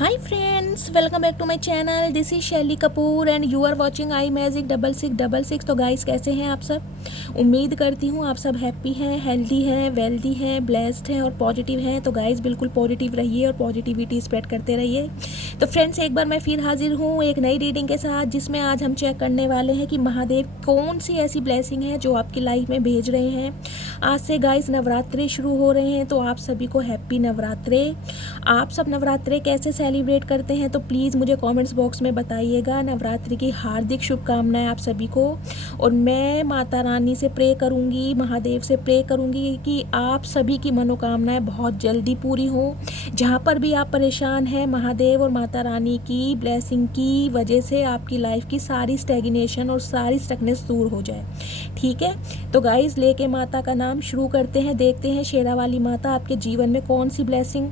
Hi friends, welcome back to my channel. This is Shaili Kapoor and you are watching I magic 6666। तो guys कैसे हैं आप सब? उम्मीद करती हूँ आप सब हैप्पी हैं, हेल्दी हैं, वेल्दी हैं, ब्लेस्ड हैं और पॉजिटिव हैं। तो गाइस बिल्कुल पॉजिटिव रहिए और पॉजिटिविटी स्प्रेड करते रहिए। तो फ्रेंड्स एक बार मैं फिर हाजिर हूँ एक नई रीडिंग के साथ, जिसमें आज हम चेक करने वाले हैं कि महादेव कौन सी ऐसी ब्लेसिंग है जो आपकी लाइफ में भेज रहे हैं। आज से गाइस नवरात्रे शुरू हो रहे हैं, तो आप सभी को हैप्पी नवरात्रे। आप सब नवरात्रे कैसे सेलिब्रेट करते हैं तो प्लीज़ मुझे कमेंट्स बॉक्स में बताइएगा। नवरात्रि की हार्दिक शुभकामनाएं आप सभी को। और मैं माता रानी से प्रे करूंगी, महादेव से प्रे करूंगी कि आप सभी की मनोकामनाएं बहुत जल्दी पूरी हो। जहां पर भी आप परेशान हैं, महादेव और माता रानी की ब्लेसिंग की वजह से आपकी लाइफ की सारी स्टैग्नेशन और सारी स्टकनेस दूर हो जाए। ठीक है, तो गाइज लेके माता का नाम शुरू करते हैं। देखते हैं शेरा वाली माता आपके जीवन में कौन सी ब्लेसिंग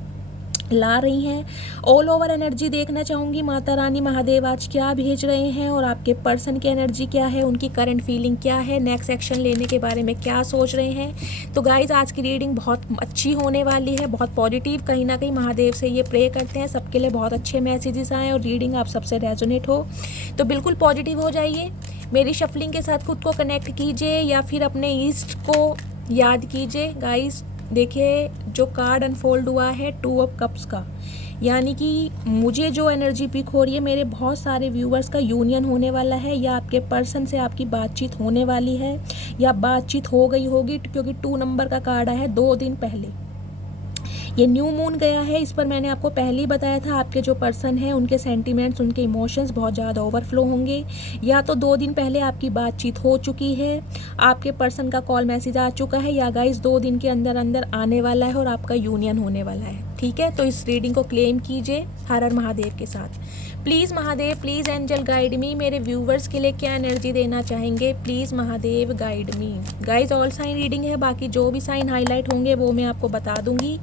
ला रही हैं। ऑल ओवर एनर्जी देखना चाहूँगी माता रानी महादेव आज क्या भेज रहे हैं और आपके पर्सन की एनर्जी क्या है, उनकी करंट फीलिंग क्या है, नेक्स्ट एक्शन लेने के बारे में क्या सोच रहे हैं। तो गाइज आज की रीडिंग बहुत अच्छी होने वाली है, बहुत पॉजिटिव। कहीं ना कहीं महादेव से ये प्रे करते हैं सबके लिए बहुत अच्छे मैसेजेस आएँ और रीडिंग आप सबसे रेजोनेट हो। तो बिल्कुल पॉजिटिव हो जाइए, मेरी शफलिंग के साथ खुद को कनेक्ट कीजिए या फिर अपने ईस्ट को याद कीजिए। गाइज देखिए जो कार्ड अनफोल्ड हुआ है 2 ऑफ कप्स का, यानी कि मुझे जो एनर्जी पिक हो रही है, मेरे बहुत सारे व्यूअर्स का यूनियन होने वाला है या आपके पर्सन से आपकी बातचीत होने वाली है या बातचीत हो गई होगी, क्योंकि 2 नंबर का कार्ड आया है 2 दिन पहले। ये न्यू मून गया है, इस पर मैंने आपको पहले ही बताया था आपके जो पर्सन हैं उनके सेंटिमेंट्स, उनके इमोशंस बहुत ज़्यादा ओवरफ्लो होंगे। या तो 2 दिन पहले आपकी बातचीत हो चुकी है, आपके पर्सन का कॉल मैसेज आ चुका है, या गाइस 2 दिन के अंदर अंदर आने वाला है और आपका यूनियन होने वाला है। ठीक है, तो इस रीडिंग को क्लेम कीजिए हर हर महादेव के साथ। Please Mahadev, please angel guide me. मेरे व्यूवर्स के लिए क्या एनर्जी देना चाहेंगे? Please Mahadev guide me. Guys all sign reading है, बाकी जो भी साइन हाईलाइट होंगे वो मैं आपको बता दूंगी।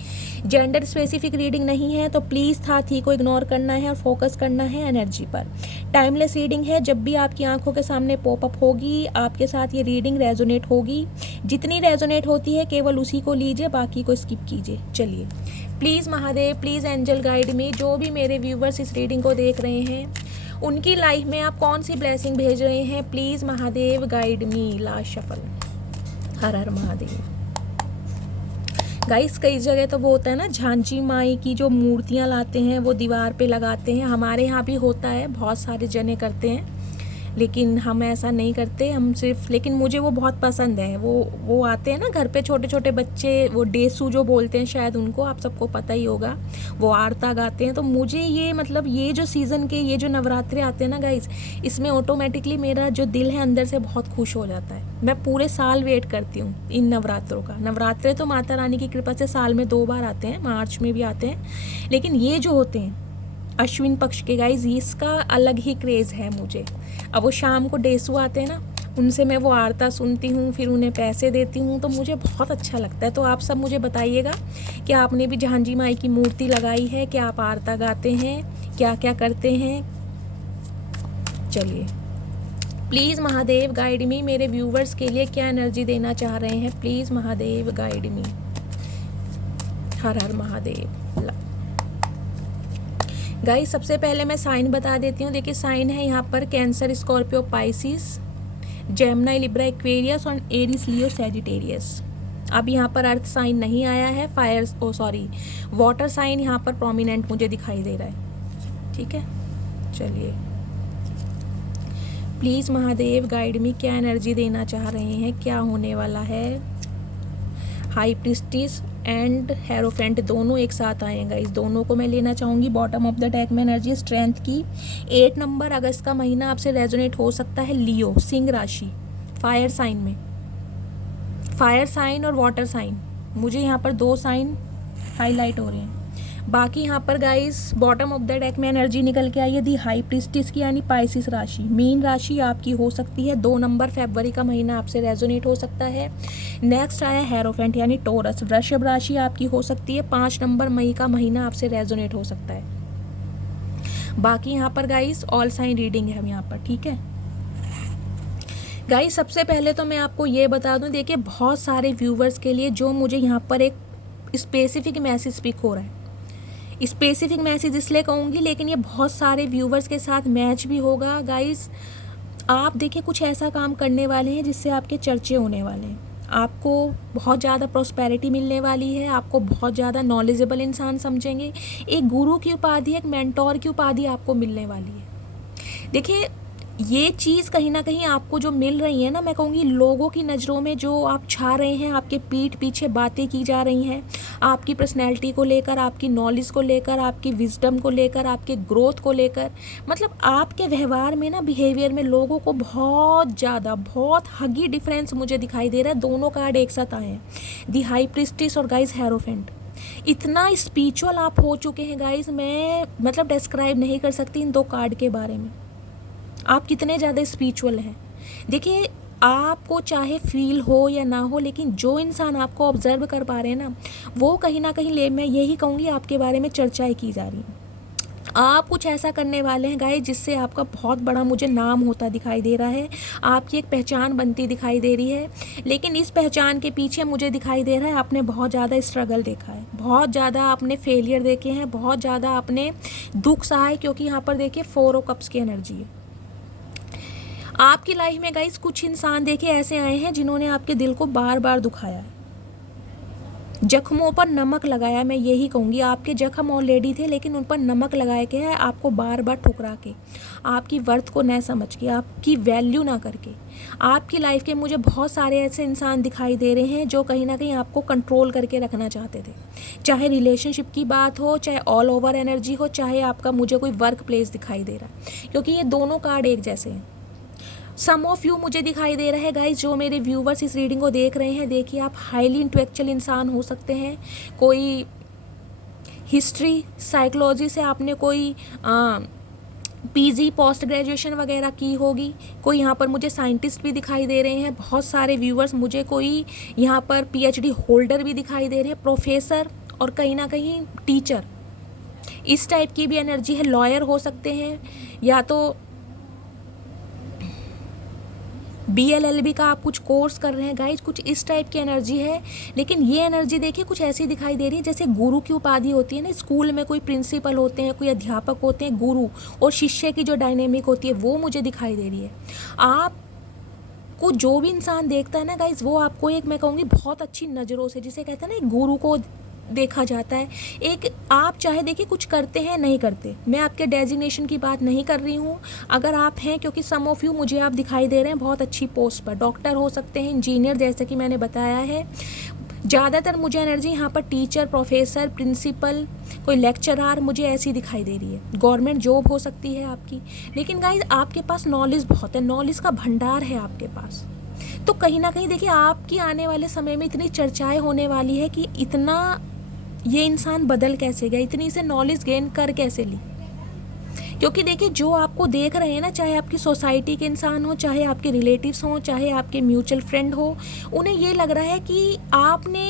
जेंडर स्पेसिफिक रीडिंग नहीं है, तो प्लीज़ था थी को इग्नोर करना है और फोकस करना है एनर्जी पर। टाइमलेस रीडिंग है, जब भी आपकी आंखों के सामने पॉपअप होगी आपके साथ ये रीडिंग रेजोनेट होगी। जितनी रेजोनेट होती है केवल उसी को लीजिए, बाकी को स्किप कीजिए। चलिए, please Mahadev, please angel guide में। जो भी मेरे व्यूवर्स इस रीडिंग को देख रहे हैं उनकी लाइफ में आप कौन सी ब्लेसिंग भेज रहे हैं? Please Mahadev guide me. Last shuffle. Her her Mahadev. Guys कई जगह तो वो होता है ना, झांझी माई की जो मूर्तियाँ लाते हैं वो दीवार पे लगाते हैं। हमारे यहाँ भी होता है, बहुत सारे जने करते हैं, लेकिन हम ऐसा नहीं करते। हम सिर्फ, लेकिन मुझे वो बहुत पसंद है। वो आते हैं ना घर पे छोटे छोटे बच्चे, वो डेसू जो बोलते हैं शायद उनको, आप सबको पता ही होगा। वो आरता गाते हैं। तो मुझे ये मतलब ये जो सीज़न के ये जो नवरात्रे आते हैं ना गाइस, इसमें ऑटोमेटिकली मेरा जो दिल है अंदर से बहुत खुश हो जाता है। मैं पूरे साल वेट करती हूँ इन नवरात्रों का। नवरात्रे तो माता रानी की कृपा से साल में 2 बार आते हैं, मार्च में भी आते हैं, लेकिन ये जो होते हैं अश्विन पक्ष के गाइज, इसका अलग ही क्रेज़ है मुझे। अब वो शाम को डेसू आते हैं ना, उनसे मैं वो आरता सुनती हूँ, फिर उन्हें पैसे देती हूँ, तो मुझे बहुत अच्छा लगता है। तो आप सब मुझे बताइएगा कि आपने भी झांझी माई की मूर्ति लगाई है, क्या आप आरता गाते हैं, क्या क्या करते हैं। चलिए, प्लीज़ महादेव गाइड मी। मेरे व्यूवर्स के लिए क्या एनर्जी देना चाह रहे हैं? Please Mahadev guide me. Her her Mahadev. Guys सबसे पहले मैं साइन बता देती हूँ। देखिए साइन है यहाँ पर cancer, Scorpio, Pisces, Gemini, Libra, Aquarius और एरीज, लियो, सैजिटेरियस। अब यहाँ पर अर्थ साइन नहीं आया है। वाटर साइन यहाँ पर प्रोमिनेंट मुझे दिखाई दे रहा है। ठीक है, चलिए, प्लीज़ महादेव गाइड मी। क्या एनर्जी देना चाह रहे हैं, क्या होने वाला है? हाई प्रिस्टिस एंड हेरोफेंट दोनों एक साथ आएगा, इस दोनों को मैं लेना चाहूँगी। बॉटम ऑफ द डेक में एनर्जी स्ट्रेंथ की 8 नंबर। अगस्त का महीना आपसे रेजोनेट हो सकता है। लियो, सिंह राशि, फायर साइन में, फायर साइन और वाटर साइन, मुझे यहाँ पर 2 साइन हाईलाइट हो रहे हैं। बाकी यहाँ पर guys bottom of the deck में एनर्जी निकल के आई है दी हाई प्रिस्टिस की, यानी पाइसिस राशि। मीन राशि आपकी हो सकती है। 2 नंबर फरवरी का महीना आपसे रेजोनेट हो सकता है। नेक्स्ट आया हेरोफेंट यानी टोरस, वृषभ राशि आपकी हो सकती है। 5 नंबर मई का महीना आपसे रेजोनेट हो सकता है। बाकी यहाँ पर गाइस ऑल साइन रीडिंग है यहाँ पर। ठीक है गाइस, सबसे पहले तो मैं आपको ये बता दूं, देखिए बहुत सारे व्यूवर्स के लिए जो मुझे यहाँ पर एक स्पेसिफिक मैसेज पिक हो रहा है, स्पेसिफिक मैसेज इसलिए कहूँगी, लेकिन ये बहुत सारे व्यूवर्स के साथ मैच भी होगा गाइस। आप देखिए कुछ ऐसा काम करने वाले हैं जिससे आपके चर्चे होने वाले हैं, आपको बहुत ज़्यादा प्रॉस्पेरिटी मिलने वाली है, आपको बहुत ज़्यादा नॉलेजेबल इंसान समझेंगे, एक गुरु की उपाधि, एक मेंटोर की उपाधि आपको मिलने वाली है। देखिए ये चीज़ कहीं ना कहीं आपको जो मिल रही है ना, मैं कहूँगी लोगों की नज़रों में जो आप छा रहे हैं, आपके पीठ पीछे बातें की जा रही हैं आपकी पर्सनैलिटी को लेकर, आपकी नॉलेज को लेकर, आपकी विजडम को लेकर, आपके ग्रोथ को लेकर, मतलब आपके व्यवहार में ना, बिहेवियर में लोगों को बहुत ज़्यादा, बहुत हगी डिफरेंस मुझे दिखाई दे रहा है। दोनों कार्ड एक साथ आए हैं, दी हाई प्रिस्टिस और गाइस हेरोफेंट। इतना स्पिरिचुअल आप हो चुके हैं गाइस, मैं मतलब डिस्क्राइब नहीं कर सकती इन दो कार्ड के बारे में, आप कितने ज़्यादा स्पिरिचुअल हैं। देखिए आपको चाहे फील हो या ना हो, लेकिन जो इंसान आपको ऑब्जर्व कर पा रहे हैं ना, वो कहीं ना कहीं मैं यही कहूँगी आपके बारे में चर्चाएं की जा रही हैं। आप कुछ ऐसा करने वाले हैं गाइस जिससे आपका बहुत बड़ा मुझे नाम होता दिखाई दे रहा है, आपकी एक पहचान बनती दिखाई दे रही है। लेकिन इस पहचान के पीछे मुझे दिखाई दे रहा है आपने बहुत ज़्यादा स्ट्रगल देखा है, बहुत ज़्यादा आपने फेलियर देखे हैं, बहुत ज़्यादा आपने दुख सहा है, क्योंकि यहाँ पर देखिए 4 ऑफ कप्स की एनर्जी है। आपकी लाइफ में गाइस कुछ इंसान देखिए ऐसे आए हैं जिन्होंने आपके दिल को बार बार दुखाया है, जख्मों पर नमक लगाया। मैं यही कहूँगी आपके जख्म ऑलरेडी थे, लेकिन उन पर नमक लगाया गया है, आपको बार बार ठुकरा के, आपकी वर्थ को न समझ के, आपकी वैल्यू ना करके। आपकी लाइफ के मुझे बहुत सारे ऐसे इंसान दिखाई दे रहे हैं जो कहीं ना कहीं आपको कंट्रोल करके रखना चाहते थे, चाहे रिलेशनशिप की बात हो, चाहे ऑल ओवर एनर्जी हो, चाहे आपका मुझे कोई वर्क प्लेस दिखाई दे रहा है, क्योंकि ये दोनों कार्ड एक जैसे हैं। सम ऑफ यू मुझे दिखाई दे रहा है गाइज, जो मेरे व्यूवर्स इस रीडिंग को देख रहे हैं, देखिए आप हाईली इंटेलेक्चुअल इंसान हो सकते हैं, कोई हिस्ट्री साइकोलॉजी से आपने कोई पीजी पोस्ट ग्रेजुएशन वगैरह की होगी, कोई यहाँ पर मुझे साइंटिस्ट भी दिखाई दे रहे हैं, बहुत सारे व्यूवर्स मुझे कोई यहाँ पर पीएचडी होल्डर भी दिखाई दे रहे हैं, प्रोफेसर और कहीं ना कहीं टीचर, इस टाइप की भी एनर्जी है। लॉयर हो सकते हैं, या तो BLLB का आप कुछ कोर्स कर रहे हैं गाइज, कुछ इस टाइप की एनर्जी है। लेकिन ये एनर्जी देखिए कुछ ऐसी दिखाई दे रही है जैसे गुरु की उपाधि होती है ना, स्कूल में कोई प्रिंसिपल होते हैं, कोई अध्यापक होते हैं, गुरु और शिष्य की जो डायनेमिक होती है वो मुझे दिखाई दे रही है। आप को जो भी इंसान देखता है ना गाइज, वो आपको एक, मैं कहूँगी बहुत अच्छी नज़रों से, जिसे कहते हैं ना एक गुरु को देखा जाता है। एक आप चाहे देखिए कुछ करते हैं नहीं करते, मैं आपके डेजिग्नेशन की बात नहीं कर रही हूँ, अगर आप हैं, क्योंकि सम ऑफ यू मुझे आप दिखाई दे रहे हैं बहुत अच्छी पोस्ट पर, डॉक्टर हो सकते हैं, इंजीनियर, जैसे कि मैंने बताया है। ज़्यादातर मुझे एनर्जी यहाँ पर टीचर, प्रोफेसर, प्रिंसिपल, कोई लेक्चरार मुझे ऐसी दिखाई दे रही है। गवर्नमेंट जॉब हो सकती है आपकी। लेकिन गाइज आपके पास नॉलेज बहुत है, नॉलेज का भंडार है आपके पास। तो कहीं ना कहीं देखिए आपकी आने वाले समय में इतनी चर्चाएं होने वाली है कि इतना ये इंसान बदल कैसे गया, इतनी से नॉलेज गेन कर कैसे ली। क्योंकि देखिए जो आपको देख रहे हैं ना, चाहे आपकी सोसाइटी के इंसान हो, चाहे आपके रिलेटिव्स हो, चाहे आपके म्यूचुअल फ्रेंड हो, उन्हें ये लग रहा है कि आपने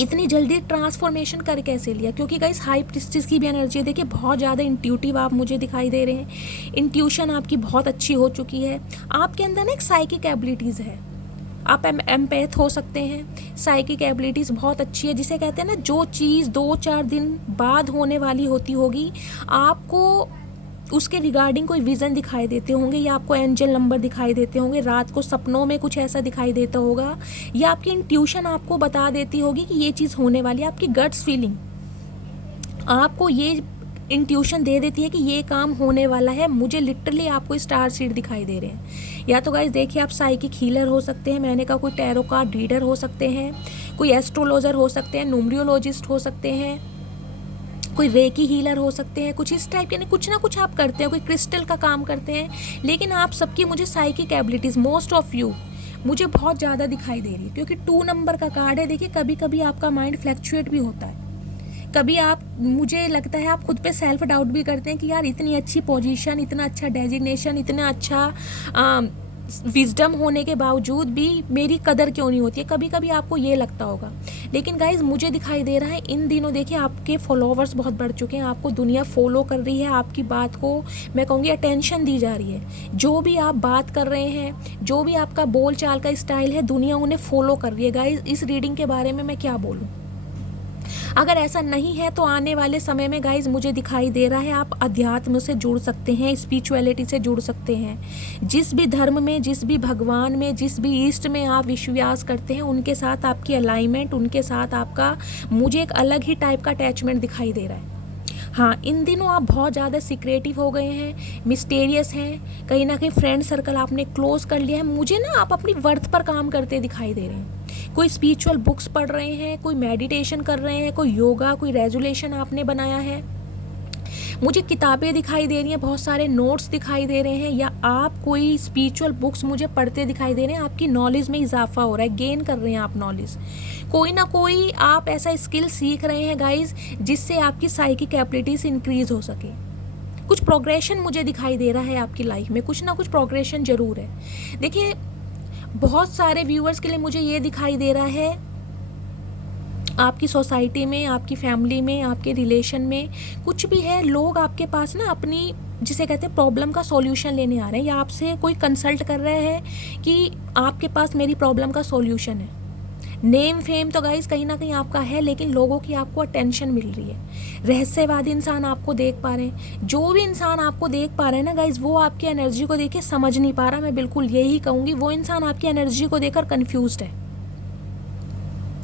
इतनी जल्दी ट्रांसफॉर्मेशन कर कैसे लिया। क्योंकि गाइस हाई प्रिस्टिस की भी एनर्जी है, देखिए बहुत ज़्यादा इंट्यूटिव आप मुझे दिखाई दे रहे हैं, इंट्यूशन आपकी बहुत अच्छी हो चुकी है, आपके अंदर ना एक साइकिक एबिलिटीज़ है, आप एम्पैथ हो सकते हैं, साइकिक एबिलिटीज़ बहुत अच्छी है, जिसे कहते हैं ना जो चीज़ 2-4 दिन बाद होने वाली होती होगी, आपको उसके रिगार्डिंग कोई विज़न दिखाई देते होंगे, या आपको एंजल नंबर दिखाई देते होंगे, रात को सपनों में कुछ ऐसा दिखाई देता होगा, या आपकी इंट्यूशन आपको बता देती होगी कि ये चीज़ होने वाली है, आपकी गट्स फीलिंग आपको ये इंट्यूशन दे देती है कि ये काम होने वाला है। मुझे लिटरली आपको स्टार सीड दिखाई दे रहे हैं। या तो गाइस देखिए आप साइकिक हीलर हो सकते हैं, मैंने कहा कोई टैरो कार्ड रीडर हो सकते हैं, कोई एस्ट्रोलॉजर हो सकते हैं, न्यूमरियोलॉजिस्ट हो सकते हैं, कोई रेकी हीलर हो सकते हैं, कुछ इस टाइप के, कुछ ना कुछ आप करते हैं, कोई क्रिस्टल का काम करते हैं। लेकिन आप सबकी मुझे psychic abilities, most of you मुझे बहुत ज़्यादा दिखाई दे रही है, क्योंकि 2 नंबर का कार्ड है। देखिए कभी कभी आपका माइंड फ्लैक्चुएट भी होता है, कभी आप, मुझे लगता है आप खुद पे सेल्फ डाउट भी करते हैं कि यार इतनी अच्छी पोजीशन, इतना अच्छा डेजिग्नेशन, इतना अच्छा विजडम होने के बावजूद भी मेरी कदर क्यों नहीं होती है, कभी कभी आपको ये लगता होगा। लेकिन गाइज मुझे दिखाई दे रहा है इन दिनों देखिए आपके फॉलोवर्स बहुत बढ़ चुके हैं, आपको दुनिया फॉलो कर रही है, आपकी बात को मैं कहूँगी अटेंशन दी जा रही है। जो भी आप बात कर रहे हैं, जो भी आपका बोल चाल का स्टाइल है, दुनिया उन्हें फॉलो कर रही है। गाइज इस रीडिंग के बारे में मैं क्या बोलूँ, अगर ऐसा नहीं है तो आने वाले समय में गाइज मुझे दिखाई दे रहा है आप अध्यात्म से जुड़ सकते हैं, स्पिरिचुअलिटी से जुड़ सकते हैं। जिस भी धर्म में, जिस भी भगवान में, जिस भी ईष्ट में आप विश्वास करते हैं, उनके साथ आपकी अलाइनमेंट, उनके साथ आपका मुझे एक अलग ही टाइप का अटैचमेंट दिखाई दे रहा है। हाँ, इन दिनों आप बहुत ज़्यादा सीक्रेटिव हो गए हैं, मिस्टीरियस हैं, कहीं ना कहीं फ्रेंड सर्कल आपने क्लोज कर लिया है। मुझे ना आप अपनी वर्थ पर काम करते दिखाई दे रहे हैं। कोई स्पिरिचुअल बुक्स पढ़ रहे हैं, कोई मेडिटेशन कर रहे हैं, कोई योगा, कोई रेजुलेशन आपने बनाया है। मुझे किताबें दिखाई दे रही हैं, बहुत सारे नोट्स दिखाई दे रहे हैं, या आप कोई स्पिरिचुअल बुक्स मुझे पढ़ते दिखाई दे रहे हैं। आपकी नॉलेज में इजाफा हो रहा है, गेन कर रहे हैं आप नॉलेज। कोई ना कोई आप ऐसा स्किल सीख रहे हैं गाइज जिससे आपकी साइकिक एबिलिटीज इंक्रीज हो सके। कुछ प्रोग्रेशन मुझे दिखाई दे रहा है आपकी लाइफ में, कुछ ना कुछ प्रोग्रेशन जरूर है। देखिए, बहुत सारे व्यूअर्स के लिए मुझे ये दिखाई दे रहा है आपकी सोसाइटी में, आपकी फैमिली में, आपके रिलेशन में कुछ भी है, लोग आपके पास ना अपनी जिसे कहते हैं प्रॉब्लम का सॉल्यूशन लेने आ रहे हैं, या आपसे कोई कंसल्ट कर रहे हैं कि आपके पास मेरी प्रॉब्लम का सॉल्यूशन है। नेम फेम तो गाइज कहीं ना कहीं आपका है, लेकिन लोगों की आपको अटेंशन मिल रही है। रहस्यवादी इंसान आपको देख पा रहे हैं। जो भी इंसान आपको देख पा रहे हैं ना गाइज, वो आपकी एनर्जी को देख के समझ नहीं पा रहा। मैं बिल्कुल यही कहूँगी, वो इंसान आपकी एनर्जी को देखकर कन्फ्यूज्ड है।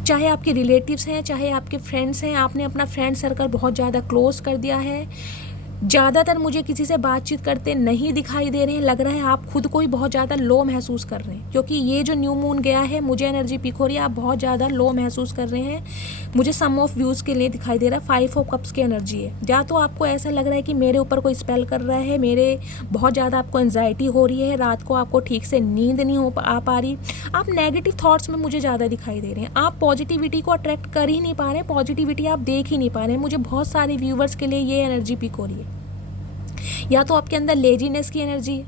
चाहे आपके रिलेटिव्स हैं, चाहे आपके फ्रेंड्स हैं, आपने अपना फ्रेंड सर्कल बहुत ज़्यादा क्लोज कर दिया है। ज़्यादातर मुझे किसी से बातचीत करते नहीं दिखाई दे रहे हैं। लग रहा है आप खुद को ही बहुत ज़्यादा लो महसूस कर रहे हैं, क्योंकि ये जो न्यू मून गया है, मुझे एनर्जी पिक हो रही है, आप बहुत ज़्यादा लो महसूस कर रहे हैं। मुझे सम ऑफ व्यूज़ के लिए दिखाई दे रहा है 5 ऑफ कप्स की एनर्जी है। या तो आपको ऐसा लग रहा है कि मेरे ऊपर कोई स्पेल कर रहा है, मेरे बहुत ज़्यादा आपको एंजाइटी हो रही है, रात को आपको ठीक से नींद नहीं आ पा रही, आप नेगेटिव थॉट्स में मुझे ज़्यादा दिखाई दे रहे हैं, आप पॉजिटिविटी को अट्रैक्ट कर ही नहीं पा रहे, पॉजिटिविटी आप देख ही नहीं पा रहे हैं। मुझे बहुत सारे व्यूवर्स के लिए ये एनर्जी पिक हो रही है। या तो आपके अंदर लेजीनेस की एनर्जी है,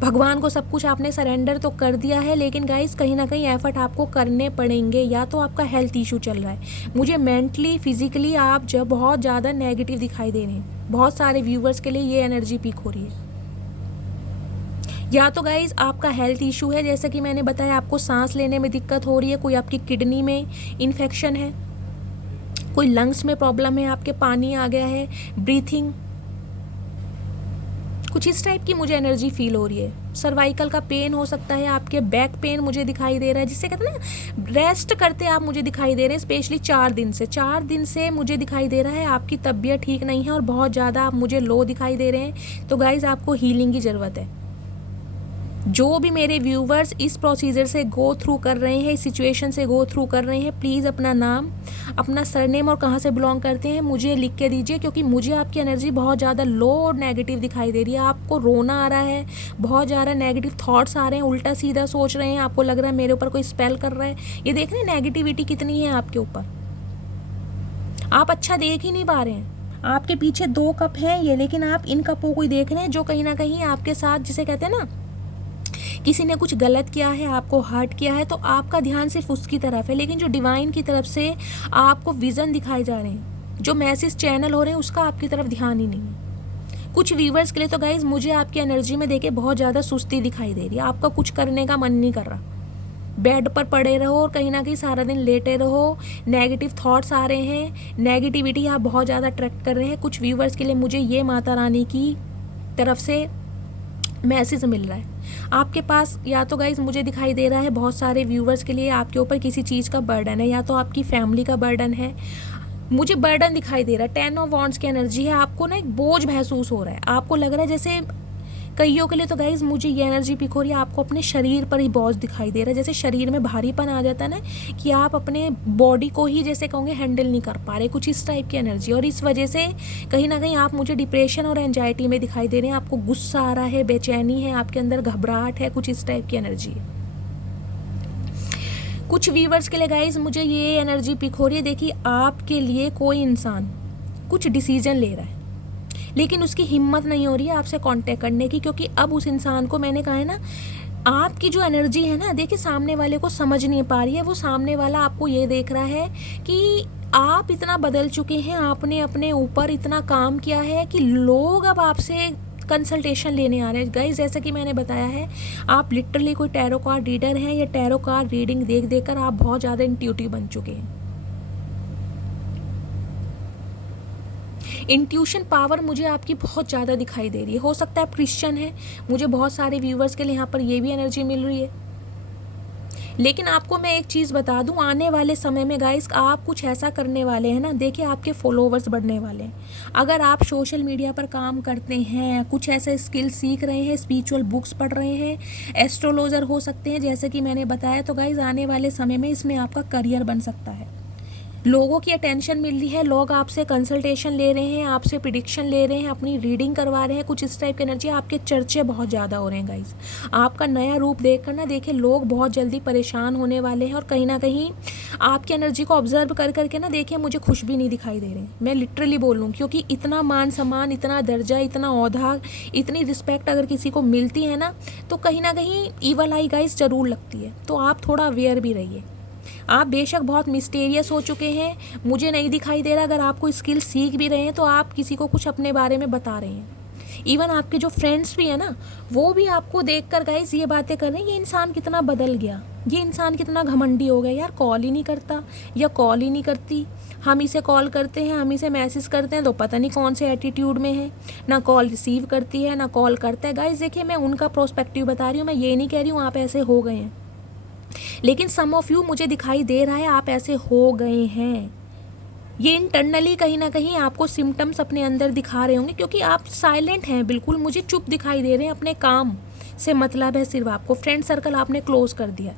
भगवान को सब कुछ आपने सरेंडर तो कर दिया है, लेकिन गाइस कहीं ना कहीं एफर्ट आपको करने पड़ेंगे। या तो आपका हेल्थ इशू चल रहा है, मुझे मेंटली, फिजिकली आप जब बहुत ज़्यादा नेगेटिव दिखाई दे रहे हैं। बहुत सारे व्यूवर्स के लिए ये एनर्जी पिक हो रही है। या तो गाइज आपका हेल्थ इशू है, जैसे कि मैंने बताया, आपको सांस लेने में दिक्कत हो रही है, कोई आपकी किडनी में इन्फेक्शन है, कोई लंग्स में प्रॉब्लम है, आपके पानी आ गया है, ब्रीथिंग, कुछ इस टाइप की मुझे एनर्जी फील हो रही है। सर्वाइकल का पेन हो सकता है, आपके बैक पेन मुझे दिखाई दे रहा है, जिससे कहते हैं ना रेस्ट करते आप मुझे दिखाई दे रहे हैं। स्पेशली 4 दिन से मुझे दिखाई दे रहा है आपकी तबीयत ठीक नहीं है और बहुत ज़्यादा आप मुझे लो दिखाई दे रहे हैं। तो गाइज आपको हीलिंग की ज़रूरत है। जो भी मेरे व्यूवर्स इस प्रोसीजर से गो थ्रू कर रहे हैं, इस सिचुएशन से गो थ्रू कर रहे हैं, प्लीज़ अपना नाम, अपना सरनेम और कहाँ से बिलोंग करते हैं मुझे लिख के दीजिए, क्योंकि मुझे आपकी एनर्जी बहुत ज़्यादा लो और नेगेटिव दिखाई दे रही है। आपको रोना आ रहा है, बहुत ज़्यादा नेगेटिव थॉट्स आ रहे हैं, उल्टा सीधा सोच रहे हैं, आपको लग रहा है मेरे ऊपर कोई स्पेल कर रहा है। ये देख रहे हैं नेगेटिविटी कितनी है आपके ऊपर, आप अच्छा देख ही नहीं पा रहे हैं। आपके पीछे 2 कप हैं ये, लेकिन आप इन कपों को ही देख रहे हैं जो कहीं ना कहीं आपके साथ, जिसे कहते हैं ना, किसी ने कुछ गलत किया है, आपको हर्ट किया है, तो आपका ध्यान सिर्फ उसकी तरफ है। लेकिन जो डिवाइन की तरफ से आपको विज़न दिखाए जा रहे हैं, जो मैसेज चैनल हो रहे हैं, उसका आपकी तरफ ध्यान ही नहीं है। कुछ व्यूवर्स के लिए तो गाइज मुझे आपकी एनर्जी में देखे बहुत ज़्यादा सुस्ती दिखाई दे रही है, आपका कुछ करने का मन नहीं कर रहा, बेड पर पड़े रहो और कहीं ना कहीं सारा दिन लेटे रहो, नेगेटिव थॉट्स आ रहे हैं, नेगेटिविटी आप बहुत ज़्यादा अट्रैक्ट कर रहे हैं। कुछ व्यूवर्स के लिए मुझे ये माता रानी की तरफ से मैसेज मिल रहा है आपके पास। या तो गाइज मुझे दिखाई दे रहा है बहुत सारे व्यूवर्स के लिए आपके ऊपर किसी चीज़ का बर्डन है, या तो आपकी फैमिली का बर्डन है, मुझे बर्डन दिखाई दे रहा है। 10 ऑफ वॉन्ड्स की एनर्जी है, आपको ना एक बोझ महसूस हो रहा है, आपको लग रहा है जैसे, कईयों के लिए तो गाइज मुझे ये एनर्जी पिक हो रही है, आपको अपने शरीर पर ही बोझ दिखाई दे रहा है, जैसे शरीर में भारीपन आ जाता है ना, कि आप अपने बॉडी को ही जैसे कहोगे हैंडल नहीं कर पा रहे, कुछ इस टाइप की एनर्जी। और इस वजह से कहीं ना कहीं आप मुझे डिप्रेशन और एंजाइटी में दिखाई दे रहे हैं, आपको गुस्सा आ रहा है, बेचैनी है, आपके अंदर घबराहट है, कुछ इस टाइप की एनर्जी है। कुछ व्यूवर्स के लिए गाइज मुझे ये एनर्जी पिक हो रही है, देखिए आपके लिए कोई इंसान कुछ डिसीजन ले रहा है, लेकिन उसकी हिम्मत नहीं हो रही है आपसे कांटेक्ट करने की, क्योंकि अब उस इंसान को, मैंने कहा है ना, आपकी जो एनर्जी है ना, देखिए सामने वाले को समझ नहीं पा रही है। वो सामने वाला आपको ये देख रहा है कि आप इतना बदल चुके हैं, आपने अपने ऊपर इतना काम किया है कि लोग अब आपसे कंसल्टेशन लेने आ रहे हैं। गाइस जैसा कि मैंने बताया है, आप लिटरली कोई टैरो कार्ड रीडर हैं, या टैरो कार्ड रीडिंग देख देख कर आप बहुत ज़्यादा इंट्यूटिव बन चुके हैं। इंट्यूशन पावर मुझे आपकी बहुत ज़्यादा दिखाई दे रही है। हो सकता है आप क्रिश्चियन हैं, मुझे बहुत सारे व्यूवर्स के लिए यहाँ पर ये भी एनर्जी मिल रही है। लेकिन आपको मैं एक चीज़ बता दूं, आने वाले समय में गाइस आप कुछ ऐसा करने वाले हैं ना, देखिए आपके फॉलोवर्स बढ़ने वाले हैं। अगर आप सोशल मीडिया पर काम करते हैं, कुछ ऐसे स्किल सीख रहे हैं, स्पिरिचुअल बुक्स पढ़ रहे हैं, एस्ट्रोलॉजर हो सकते हैं जैसे कि मैंने बताया, तो गाइस आने वाले समय में इसमें आपका करियर बन सकता है। लोगों की अटेंशन मिल रही है, लोग आपसे कंसल्टेशन ले रहे हैं, आपसे प्रिडिक्शन ले रहे हैं, अपनी रीडिंग करवा रहे हैं, कुछ इस टाइप की एनर्जी। आपके चर्चे बहुत ज़्यादा हो रहे हैं गाइस। आपका नया रूप देखकर ना देखिए लोग बहुत जल्दी परेशान होने वाले हैं, और कहीं ना कहीं आपकी एनर्जी को ऑब्जर्व कर करके ना देखिए मुझे खुश भी नहीं दिखाई दे रहे हैं, मैं लिटरली बोल लूँ, क्योंकि इतना मान सम्मान, इतना दर्जा, इतना औहदा, इतनी रिस्पेक्ट अगर किसी को मिलती है ना, तो कहीं ना कहीं ईवल आई गाइस ज़रूर लगती है। तो आप थोड़ा अवेयर भी रहिए। आप बेशक बहुत मिस्टीरियस हो चुके हैं, मुझे नहीं दिखाई दे रहा, अगर आप कोई स्किल सीख भी रहे हैं तो आप किसी को कुछ अपने बारे में बता रहे हैं। इवन आपके जो फ्रेंड्स भी हैं ना, वो भी आपको देख कर गाइस ये बातें कर रहे हैं, ये इंसान कितना बदल गया, ये इंसान कितना घमंडी हो गया, यार कॉल ही नहीं करता या कॉल ही नहीं करती, हम इसे कॉल करते हैं, हम इसे मैसेज करते हैं तो पता नहीं कौन से एटीट्यूड में है, ना कॉल रिसीव करती है ना कॉल करता है। गाइस देखिए मैं उनका प्रोस्पेक्टिव बता रही हूँ, मैं ये नहीं कह रही हूँ आप ऐसे हो गए हैं, लेकिन सम ऑफ यू मुझे दिखाई दे रहा है आप ऐसे हो गए हैं। ये इंटरनली कहीं ना कहीं आपको सिम्टम्स अपने अंदर दिखा रहे होंगे, क्योंकि आप साइलेंट हैं, बिल्कुल मुझे चुप दिखाई दे रहे हैं, अपने काम से मतलब है सिर्फ आपको, फ्रेंड सर्कल आपने क्लोज कर दिया,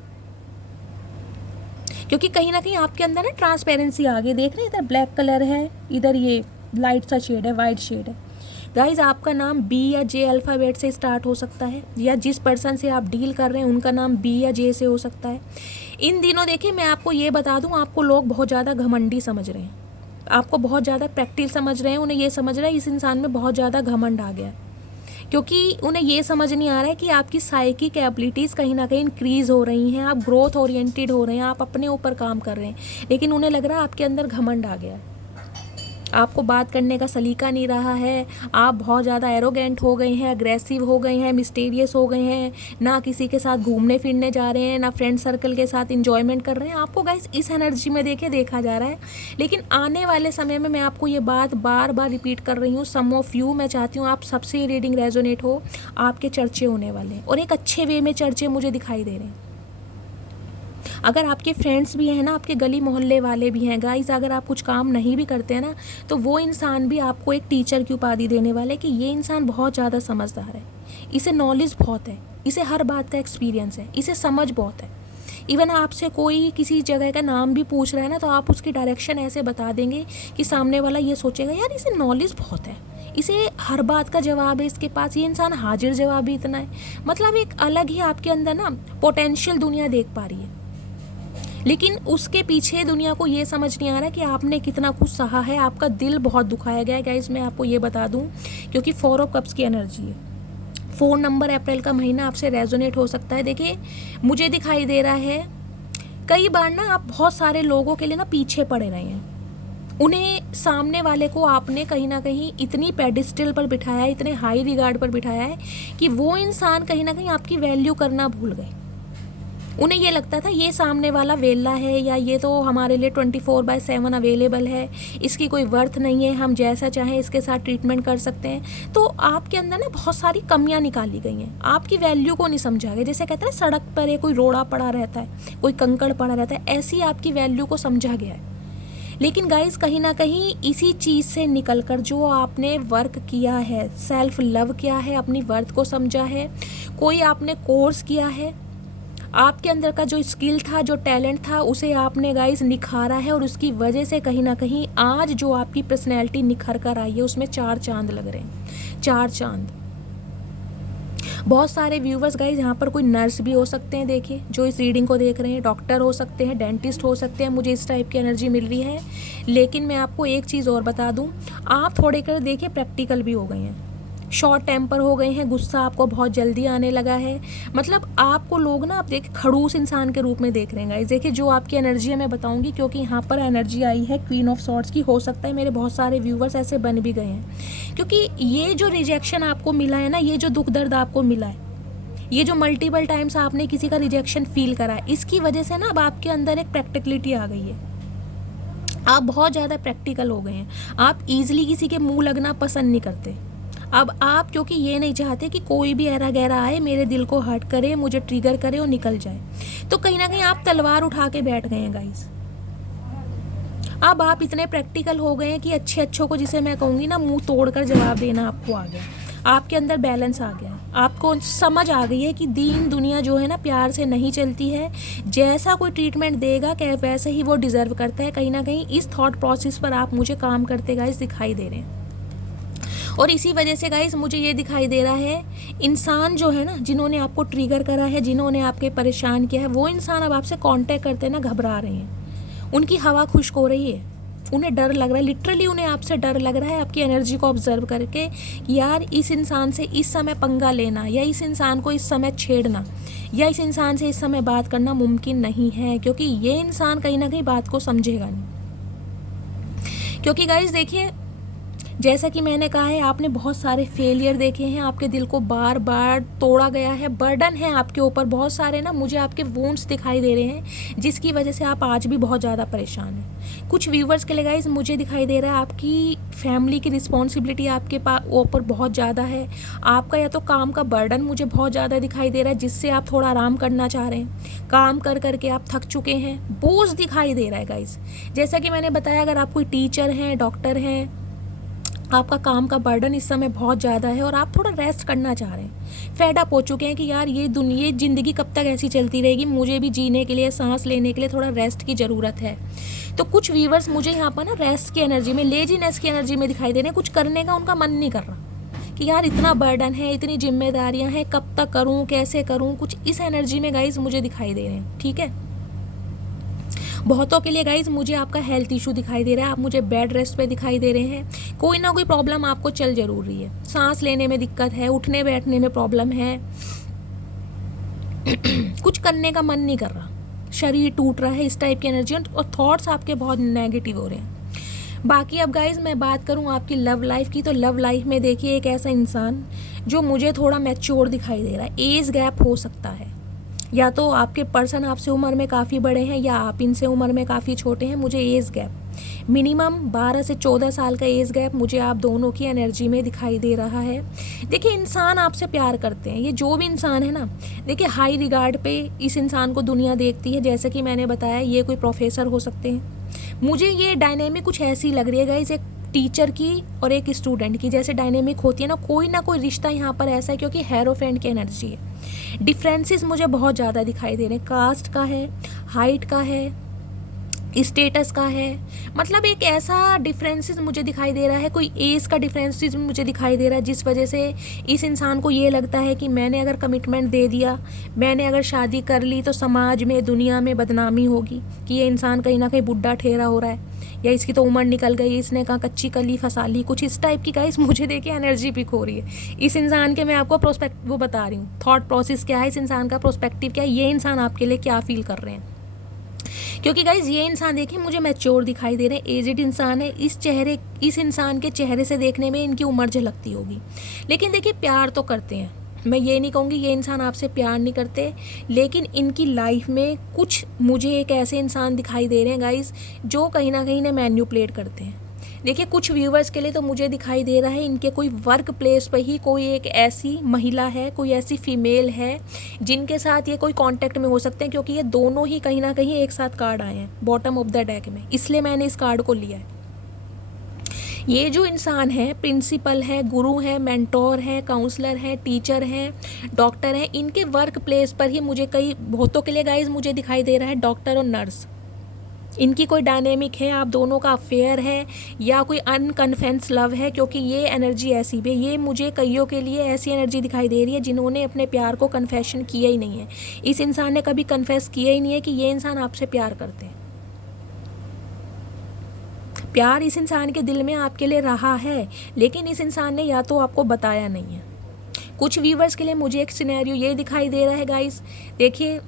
क्योंकि कहीं ना कहीं आपके अंदर ना ट्रांसपेरेंसी आ गई। देख रहे हैं इधर ब्लैक कलर है, इधर ये लाइट सा शेड है, वाइट शेड है। गाइज आपका नाम बी या जे अल्फ़ाबेट से स्टार्ट हो सकता है, या जिस पर्सन से आप डील कर रहे हैं उनका नाम बी या जे से हो सकता है। इन दिनों देखिए मैं आपको ये बता दूं, आपको लोग बहुत ज़्यादा घमंडी समझ रहे हैं, आपको बहुत ज़्यादा प्रैक्टिस समझ रहे हैं, उन्हें ये समझ रहा है इस इंसान में बहुत ज़्यादा घमंड आ गया है, क्योंकि उन्हें ये समझ नहीं आ रहा है कि आपकी साइकिक एबिलिटीज़ कहीं ना कहीं इंक्रीज़ हो रही हैं, आप ग्रोथ ओरिएंटेड हो रहे हैं, आप अपने ऊपर काम कर रहे हैं, लेकिन उन्हें लग रहा है आपके अंदर घमंड आ गया है, आपको बात करने का सलीका नहीं रहा है, आप बहुत ज़्यादा एरोगेंट हो गए हैं, अग्रेसिव हो गए हैं, मिस्टीरियस हो गए हैं, ना किसी के साथ घूमने फिरने जा रहे हैं, ना फ्रेंड सर्कल के साथ इंजॉयमेंट कर रहे हैं। आपको गाइस इस एनर्जी में देखा जा रहा है, लेकिन आने वाले समय में मैं आपको ये बात बार बार रिपीट कर रही हूँ, सम ऑफ यू, मैं चाहती हूँ आप सबसे ये रीडिंग रेजोनेट हो, आपके चर्चे होने वाले हैं, और एक अच्छे वे में चर्चे मुझे दिखाई दे रहे हैं। अगर आपके फ्रेंड्स भी हैं ना, आपके गली मोहल्ले वाले भी हैं गाइस, अगर आप कुछ काम नहीं भी करते हैं ना, तो वो इंसान भी आपको एक टीचर की उपाधि देने वाले कि ये इंसान बहुत ज़्यादा समझदार है, इसे नॉलेज बहुत है, इसे हर बात का एक्सपीरियंस है, इसे समझ बहुत है। इवन आपसे कोई किसी जगह का नाम भी पूछ रहा है ना, तो आप उसकी डायरेक्शन ऐसे बता देंगे कि सामने वाला ये सोचेगा यार इसे नॉलेज बहुत है, इसे हर बात का जवाब है इसके पास, ये इंसान हाजिर जवाब भी इतना है। मतलब एक अलग ही आपके अंदर ना पोटेंशियल दुनिया देख पा रही है, लेकिन उसके पीछे दुनिया को ये समझ नहीं आ रहा कि आपने कितना कुछ सहा है, आपका दिल बहुत दुखाया गया है गाइस, मैं आपको ये बता दूं, क्योंकि 4 ऑफ कप्स की एनर्जी है। 4 नंबर अप्रैल का महीना आपसे रेजोनेट हो सकता है। देखिए मुझे दिखाई दे रहा है कई बार ना आप बहुत सारे लोगों के लिए ना पीछे पड़े रहे हैं, उन्हें सामने वाले को आपने कहीं ना कहीं इतनी पेडिस्टल पर बिठाया है, इतने हाई रिगार्ड पर बिठाया है कि वो इंसान कहीं ना कहीं आपकी वैल्यू करना भूल गए। उन्हें ये लगता था ये सामने वाला वेला है, या ये तो हमारे लिए 24/7 अवेलेबल है, इसकी कोई वर्थ नहीं है, हम जैसा चाहें इसके साथ ट्रीटमेंट कर सकते हैं। तो आपके अंदर ना बहुत सारी कमियां निकाली गई हैं, आपकी वैल्यू को नहीं समझा गया। जैसे कहते हैं सड़क पर है कोई रोड़ा पड़ा रहता है, कोई कंकड़ पड़ा रहता है, ऐसी आपकी वैल्यू को समझा गया है। लेकिन गाइस कहीं ना कहीं इसी चीज़ से निकलकर जो आपने वर्क किया है, सेल्फ लव किया है, अपनी वर्थ को समझा है, कोई आपने कोर्स किया है, आपके अंदर का जो स्किल था, जो टैलेंट था, उसे आपने गाइस निखारा है, और उसकी वजह से कहीं ना कहीं आज जो आपकी पर्सनैलिटी निखर कर आई है उसमें 4 चांद लग रहे हैं, 4 चांद। बहुत सारे व्यूवर्स गाइस यहाँ पर कोई नर्स भी हो सकते हैं, देखिए जो इस रीडिंग को देख रहे हैं, डॉक्टर हो सकते हैं, डेंटिस्ट हो सकते हैं, मुझे इस टाइप की एनर्जी मिल रही है। लेकिन मैं आपको एक चीज़ और बता दूँ, आप थोड़े कर देखिए प्रैक्टिकल भी हो गए हैं, शॉर्ट टेम्पर हो गए हैं, गुस्सा आपको बहुत जल्दी आने लगा है, मतलब आपको लोग ना आप देखिए खड़ूस इंसान के रूप में देख रहे हैं गाइस। देखिए जो आपकी एनर्जी है मैं बताऊंगी, क्योंकि यहाँ पर एनर्जी आई है क्वीन ऑफ सॉर्ड्स की। हो सकता है मेरे बहुत सारे व्यूवर्स ऐसे बन भी गए हैं, क्योंकि ये जो रिजेक्शन आपको मिला है ना, ये जो दुख दर्द आपको मिला है, ये जो मल्टीपल टाइम्स आपने किसी का रिजेक्शन फील करा है, इसकी वजह से ना अब आपके अंदर एक प्रैक्टिकलिटी आ गई है। आप बहुत ज़्यादा प्रैक्टिकल हो गए हैं, आप ईज़िली किसी के मुंह लगना पसंद नहीं करते। अब आप क्योंकि ये नहीं चाहते कि कोई भी ऐरा गैरा आए मेरे दिल को हर्ट करे, मुझे ट्रिगर करे और निकल जाए, तो कहीं ना कहीं आप तलवार उठा के बैठ गए हैं गाइस। अब आप इतने प्रैक्टिकल हो गए हैं कि अच्छे अच्छों को, जिसे मैं कहूँगी ना, मुंह तोड़कर जवाब देना आपको आ गया, आपके अंदर बैलेंस आ गया, आपको समझ आ गई है कि दीन दुनिया जो है ना प्यार से नहीं चलती है। जैसा कोई ट्रीटमेंट देगा क्या वैसे ही वो डिज़र्व करता है। कहीं ना कहीं इस थॉट प्रोसेस पर आप मुझे काम करते गाइस दिखाई दे रहे हैं। और इसी वजह से गाइस मुझे ये दिखाई दे रहा है, इंसान जो है ना, जिन्होंने आपको ट्रिगर करा है, जिन्होंने आपके परेशान किया है, वो इंसान अब आपसे कांटेक्ट करते ना घबरा रहे हैं, उनकी हवा खुश्क हो रही है, उन्हें डर लग रहा है, लिटरली उन्हें आपसे डर लग रहा है आपकी एनर्जी को ऑब्जर्व करके कि यार इस इंसान से इस समय पंगा लेना, या इस इंसान को इस समय छेड़ना, या इस इंसान से इस समय बात करना मुमकिन नहीं है, क्योंकि ये इंसान कहीं ना कहीं बात को समझेगा नहीं। क्योंकि गाइस देखिए, जैसा कि मैंने कहा है, आपने बहुत सारे फेलियर देखे हैं, आपके दिल को बार बार तोड़ा गया है, बर्डन है आपके ऊपर बहुत सारे ना, मुझे आपके वुंड्स दिखाई दे रहे हैं, जिसकी वजह से आप आज भी बहुत ज़्यादा परेशान हैं। कुछ व्यूवर्स के लिए गाइस मुझे दिखाई दे रहा है आपकी फैमिली की रिस्पॉन्सिबिलिटी आपके ऊपर बहुत ज़्यादा है, आपका या तो काम का बर्डन मुझे बहुत ज़्यादा दिखाई दे रहा है, जिससे आप थोड़ा आराम करना चाह रहे हैं, काम कर करके आप थक चुके हैं, बोझ दिखाई दे रहा है गाइस। जैसा कि मैंने बताया, अगर आप कोई टीचर हैं, डॉक्टर हैं, आपका काम का बर्डन इस समय बहुत ज़्यादा है और आप थोड़ा रेस्ट करना चाह रहे हैं, फेड अप हो चुके हैं कि यार ये दुनिया ज़िंदगी कब तक ऐसी चलती रहेगी, मुझे भी जीने के लिए, सांस लेने के लिए थोड़ा रेस्ट की ज़रूरत है। तो कुछ व्यूवर्स मुझे यहाँ पर ना रेस्ट की एनर्जी में, लेजीनेस की एनर्जी में दिखाई दे रहे हैं, कुछ करने का उनका मन नहीं कर रहा कि यार इतना बर्डन है, इतनी जिम्मेदारियाँ हैं, कब तक करूँ, कैसे करूँ, कुछ इस एनर्जी में गाइज मुझे दिखाई दे रहे हैं। ठीक है, बहुतों के लिए गाइज मुझे आपका हेल्थ इशू दिखाई दे रहा है, आप मुझे बेड रेस्ट पे दिखाई दे रहे हैं, कोई ना कोई प्रॉब्लम आपको चल जरूर रही है, सांस लेने में दिक्कत है, उठने बैठने में प्रॉब्लम है, कुछ करने का मन नहीं कर रहा, शरीर टूट रहा है, इस टाइप की एनर्जी और थॉट्स आपके बहुत नेगेटिव हो रहे हैं। बाकी अब गाइज मैं बात करूँ आपकी लव लाइफ की, तो लव लाइफ में देखिए एक ऐसा इंसान जो मुझे थोड़ा मैच्योर दिखाई दे रहा है, एज गैप हो सकता है, या तो आपके पर्सन आपसे उम्र में काफ़ी बड़े हैं या आप इनसे उम्र में काफ़ी छोटे हैं। मुझे एज गैप मिनिमम 12 से 14 साल का एज गैप मुझे आप दोनों की एनर्जी में दिखाई दे रहा है। देखिए, इंसान आपसे प्यार करते हैं, ये जो भी इंसान है ना, देखिए हाई रिगार्ड पे इस इंसान को दुनिया देखती है। जैसे कि मैंने बताया, ये कोई प्रोफेसर हो सकते हैं, मुझे ये डायनेमिक कुछ ऐसी लग रही है गाइस, एक टीचर की और एक स्टूडेंट की जैसे डायनेमिक होती है ना कोई रिश्ता यहाँ पर ऐसा है, क्योंकि हेरोफेंट की एनर्जी है। डिफरेंसेस मुझे बहुत ज़्यादा दिखाई दे रहे हैं, कास्ट का है, हाइट का है, स्टेटस का है, मतलब एक ऐसा डिफरेंसेस मुझे दिखाई दे रहा है, कोई एज का डिफरेंसेस मुझे दिखाई दे रहा है, जिस वजह से इस इंसान को ये लगता है कि मैंने अगर कमिटमेंट दे दिया, मैंने अगर शादी कर ली तो समाज में, दुनिया में बदनामी होगी कि ये इंसान कहीं ना कहीं बुढ़ा ठहरा हो रहा है, या इसकी तो उम्र निकल गई, इसने कहा कच्ची कली फंसा ली, कुछ इस टाइप की गाइस मुझे देखिए एनर्जी पिक हो रही है इस इंसान के। मैं आपको वो बता रही हूँ, थॉट प्रोसेस क्या है इस इंसान का, प्रोस्पेक्टिव क्या है, ये इंसान आपके लिए क्या फील कर रहे हैं। क्योंकि गाइज ये इंसान देखिए मुझे मैच्योर दिखाई दे रहे हैं, एजेड इंसान है, इस इंसान के चेहरे से देखने में इनकी उम्र झलकती होगी, लेकिन देखिए प्यार तो करते हैं। मैं ये नहीं कहूँगी ये इंसान आपसे प्यार नहीं करते, लेकिन इनकी लाइफ में कुछ मुझे एक ऐसे इंसान दिखाई दे रहे हैं गाइज जो कहीं ना कहीं इन्हें मैन्युपुलेट करते हैं। देखिए, कुछ व्यूवर्स के लिए तो मुझे दिखाई दे रहा है इनके कोई वर्क प्लेस पर ही कोई एक ऐसी महिला है, कोई ऐसी फीमेल है जिनके साथ ये कोई कांटेक्ट में हो सकते हैं, क्योंकि ये दोनों ही कहीं ना कहीं एक साथ कार्ड आए हैं बॉटम ऑफ द डेक में, इसलिए मैंने इस कार्ड को लिया है। ये जो इंसान है, प्रिंसिपल है, गुरु है, मेंटोर है, काउंसलर है, टीचर है, डॉक्टर है, इनके वर्क प्लेस पर ही मुझे कई बहुतों के लिए गाइज मुझे दिखाई दे रहा है डॉक्टर और नर्स, इनकी कोई डायनेमिक है, आप दोनों का अफेयर है या कोई अनकन्फेंस लव है, क्योंकि ये एनर्जी ऐसी भी है। ये मुझे कईयों के लिए ऐसी एनर्जी दिखाई दे रही है जिन्होंने अपने प्यार को कन्फेशन किया ही नहीं है, इस इंसान ने कभी कन्फेस किया ही नहीं है कि ये इंसान आपसे प्यार करते हैं। प्यार इस इंसान के दिल में आपके लिए रहा है, लेकिन इस इंसान ने या तो आपको बताया नहीं है। कुछ व्यूवर्स के लिए मुझे एक सिनेरियो ये दिखाई दे रहा है गाइस, देखिए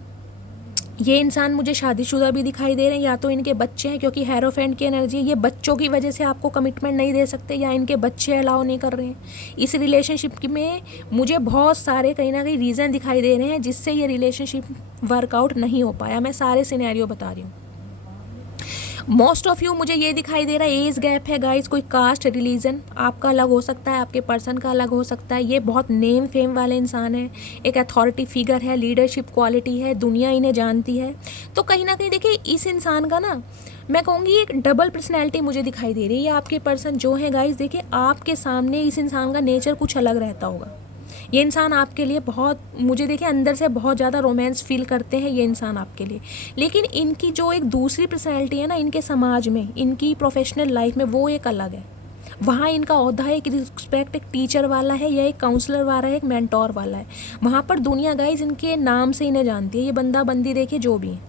ये इंसान मुझे शादीशुदा भी दिखाई दे रहे हैं, या तो इनके बच्चे हैं, क्योंकि हेरोफेंट की एनर्जी, ये बच्चों की वजह से आपको कमिटमेंट नहीं दे सकते, या इनके बच्चे अलाउ नहीं कर रहे हैं। इस रिलेशनशिप में मुझे बहुत सारे कहीं ना कहीं रीज़न दिखाई दे रहे हैं जिससे ये रिलेशनशिप वर्कआउट नहीं हो पाया। मैं सारे सिनेरियो बता रही हूँ। मोस्ट ऑफ यू मुझे ये दिखाई दे रहा है एज गैप है गाइस, कोई कास्ट रिलीजन आपका अलग हो सकता है, आपके पर्सन का अलग हो सकता है। ये बहुत नेम फेम वाले इंसान है, एक अथॉरिटी फिगर है, लीडरशिप क्वालिटी है, दुनिया इन्हें जानती है। तो कहीं ना कहीं देखिए इस इंसान का ना मैं कहूँगी एक डबल पर्सनैलिटी मुझे दिखाई दे रही है। आपके पर्सन जो है गाइस, देखिए आपके सामने इस इंसान का नेचर कुछ अलग रहता होगा। ये इंसान आपके लिए बहुत, मुझे देखिए अंदर से बहुत ज़्यादा रोमांस फील करते हैं ये इंसान आपके लिए। लेकिन इनकी जो एक दूसरी पर्सनैलिटी है ना, इनके समाज में, इनकी प्रोफेशनल लाइफ में, वो एक अलग है। वहाँ इनका ओहदा है, एक रिस्पेक्ट एक टीचर वाला है, या एक काउंसलर वाला है, एक मेंटोर वाला है। वहाँ पर दुनिया गाइज इनके नाम से इन्हें जानती है, ये बंदा बंदी देखिए जो भी है।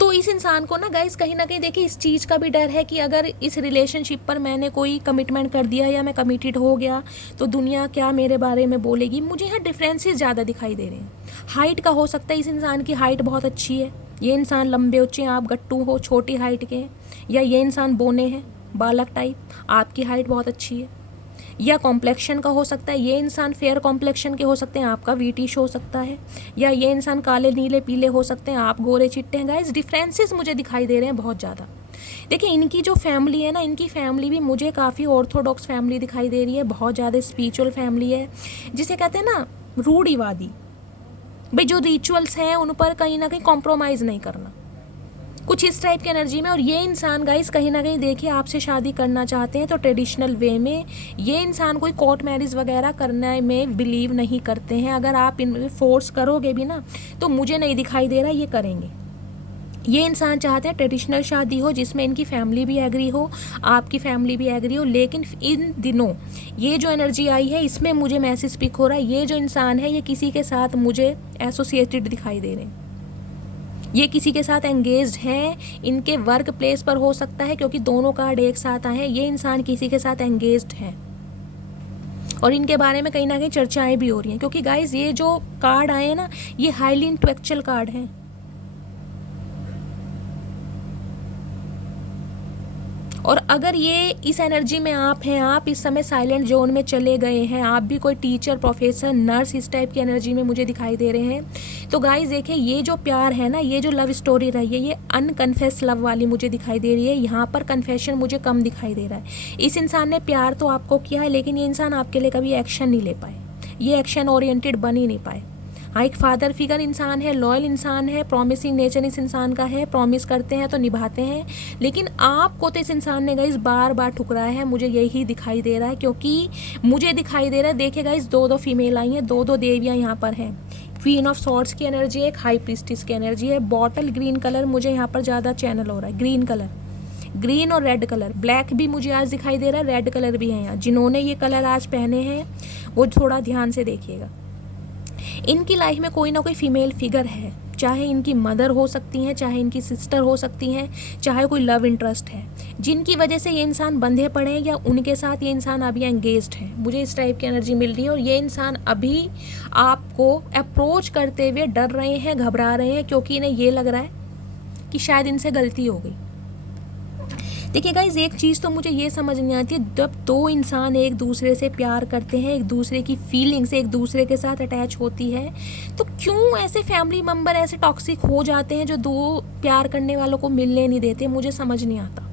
तो इस इंसान को ना गाइस कहीं ना कहीं देखिए इस चीज़ का भी डर है कि अगर इस रिलेशनशिप पर मैंने कोई कमिटमेंट कर दिया या मैं कमिटेड हो गया तो दुनिया क्या मेरे बारे में बोलेगी। मुझे यहाँ डिफरेंसेस ज़्यादा दिखाई दे रहे हैं। हाइट का हो सकता है, इस इंसान की हाइट बहुत अच्छी है, ये इंसान लंबे ऊंचे, आप गट्टू हो छोटी हाइट के हैं, या ये इंसान बोने हैं बालक टाइप, आपकी हाइट बहुत अच्छी है। या कॉम्प्लेक्शन का हो सकता है, ये इंसान फेयर कॉम्प्लेक्शन के हो सकते हैं, आपका वीटिश हो सकता है। या ये इंसान काले नीले पीले हो सकते हैं, आप गोरे चिट्टे हैं। गाइस डिफरेंसेस मुझे दिखाई दे रहे हैं बहुत ज़्यादा। देखिए इनकी जो फैमिली है ना, इनकी फैमिली भी मुझे काफ़ी ऑर्थोडॉक्स फैमिली दिखाई दे रही है, बहुत ज़्यादा स्पिरिचुअल फैमिली है, जिसे कहते हैं ना रूढ़िवादी। भाई जो रिचुअल्स हैं उन पर कहीं ना कहीं कॉम्प्रोमाइज़ नहीं करना, कुछ इस टाइप की एनर्जी में। और ये इंसान गाइस कहीं ना कहीं देखिए आपसे शादी करना चाहते हैं तो ट्रेडिशनल वे में। ये इंसान कोई कोर्ट मैरिज वगैरह करने में बिलीव नहीं करते हैं। अगर आप इनमें फोर्स करोगे भी ना तो मुझे नहीं दिखाई दे रहा ये करेंगे। ये इंसान चाहते हैं ट्रेडिशनल शादी हो जिसमें इनकी फैमिली भी एग्री हो, आपकी फैमिली भी एग्री हो। लेकिन इन दिनों ये जो एनर्जी आई है इसमें मुझे मैसेज पिक हो रहा है, ये जो इंसान है ये किसी के साथ मुझे एसोसिएटेड दिखाई दे रहे हैं, ये किसी के साथ एंगेज्ड हैं। इनके वर्क प्लेस पर हो सकता है, क्योंकि दोनों कार्ड एक साथ आए हैं। ये इंसान किसी के साथ एंगेज्ड है और इनके बारे में कहीं ना कहीं चर्चाएं भी हो रही हैं, क्योंकि गाइज ये जो कार्ड आए हैं ना ये हाईली इंटेलेक्चुअल कार्ड हैं। और अगर ये इस एनर्जी में आप हैं, आप इस समय साइलेंट जोन में चले गए हैं, आप भी कोई टीचर प्रोफेसर नर्स इस टाइप की एनर्जी में मुझे दिखाई दे रहे हैं, तो गाइस देखिए ये जो प्यार है ना, ये जो लव स्टोरी रही है, ये अनकन्फेस लव वाली मुझे दिखाई दे रही है। यहाँ पर कन्फेशन मुझे कम दिखाई दे रहा है। इस इंसान ने प्यार तो आपको किया है, लेकिन ये इंसान आपके लिए कभी एक्शन नहीं ले पाए, ये एक्शन ओरिएंटेड बन ही नहीं पाए। हाँ एक फादर फिगर इंसान है, लॉयल इंसान है, प्रॉमिसिंग नेचर इस इंसान का है, प्रॉमिस करते हैं तो निभाते हैं। लेकिन आपको तो इस इंसान ने गाइस बार बार ठुकराया है, मुझे यही दिखाई दे रहा है, क्योंकि मुझे दिखाई दे रहा है देखिए गाइस दो फीमेल आई हैं, दो देवियाँ यहाँ पर हैं। क्वीन ऑफ सॉर्ड्स की एनर्जी है, एक हाई प्रीस्टिस की एनर्जी है। बॉटल ग्रीन कलर मुझे यहाँ पर ज़्यादा चैनल हो रहा है, ग्रीन कलर, ग्रीन और रेड कलर, ब्लैक भी मुझे आज दिखाई दे रहा है, रेड कलर भी है यहाँ। जिन्होंने ये कलर आज पहने हैं वो थोड़ा ध्यान से देखिएगा। इनकी लाइफ में कोई ना कोई फीमेल फिगर है, चाहे इनकी मदर हो सकती हैं, चाहे इनकी सिस्टर हो सकती हैं, चाहे कोई लव इंटरेस्ट है, जिनकी वजह से ये इंसान बंधे पड़े हैं या उनके साथ ये इंसान अभी एंगेज्ड है। मुझे इस टाइप की एनर्जी मिल रही है। और ये इंसान अभी आपको अप्रोच करते हुए डर रहे हैं, घबरा रहे हैं, क्योंकि इन्हें ये लग रहा है कि शायद इनसे गलती हो गई। देखिए गाइज एक चीज़ तो मुझे ये समझ नहीं आती है, जब दो इंसान एक दूसरे से प्यार करते हैं, एक दूसरे की फीलिंग्स एक दूसरे के साथ अटैच होती है, तो क्यों ऐसे फैमिली मेम्बर ऐसे टॉक्सिक हो जाते हैं जो दो प्यार करने वालों को मिलने नहीं देते। मुझे समझ नहीं आता।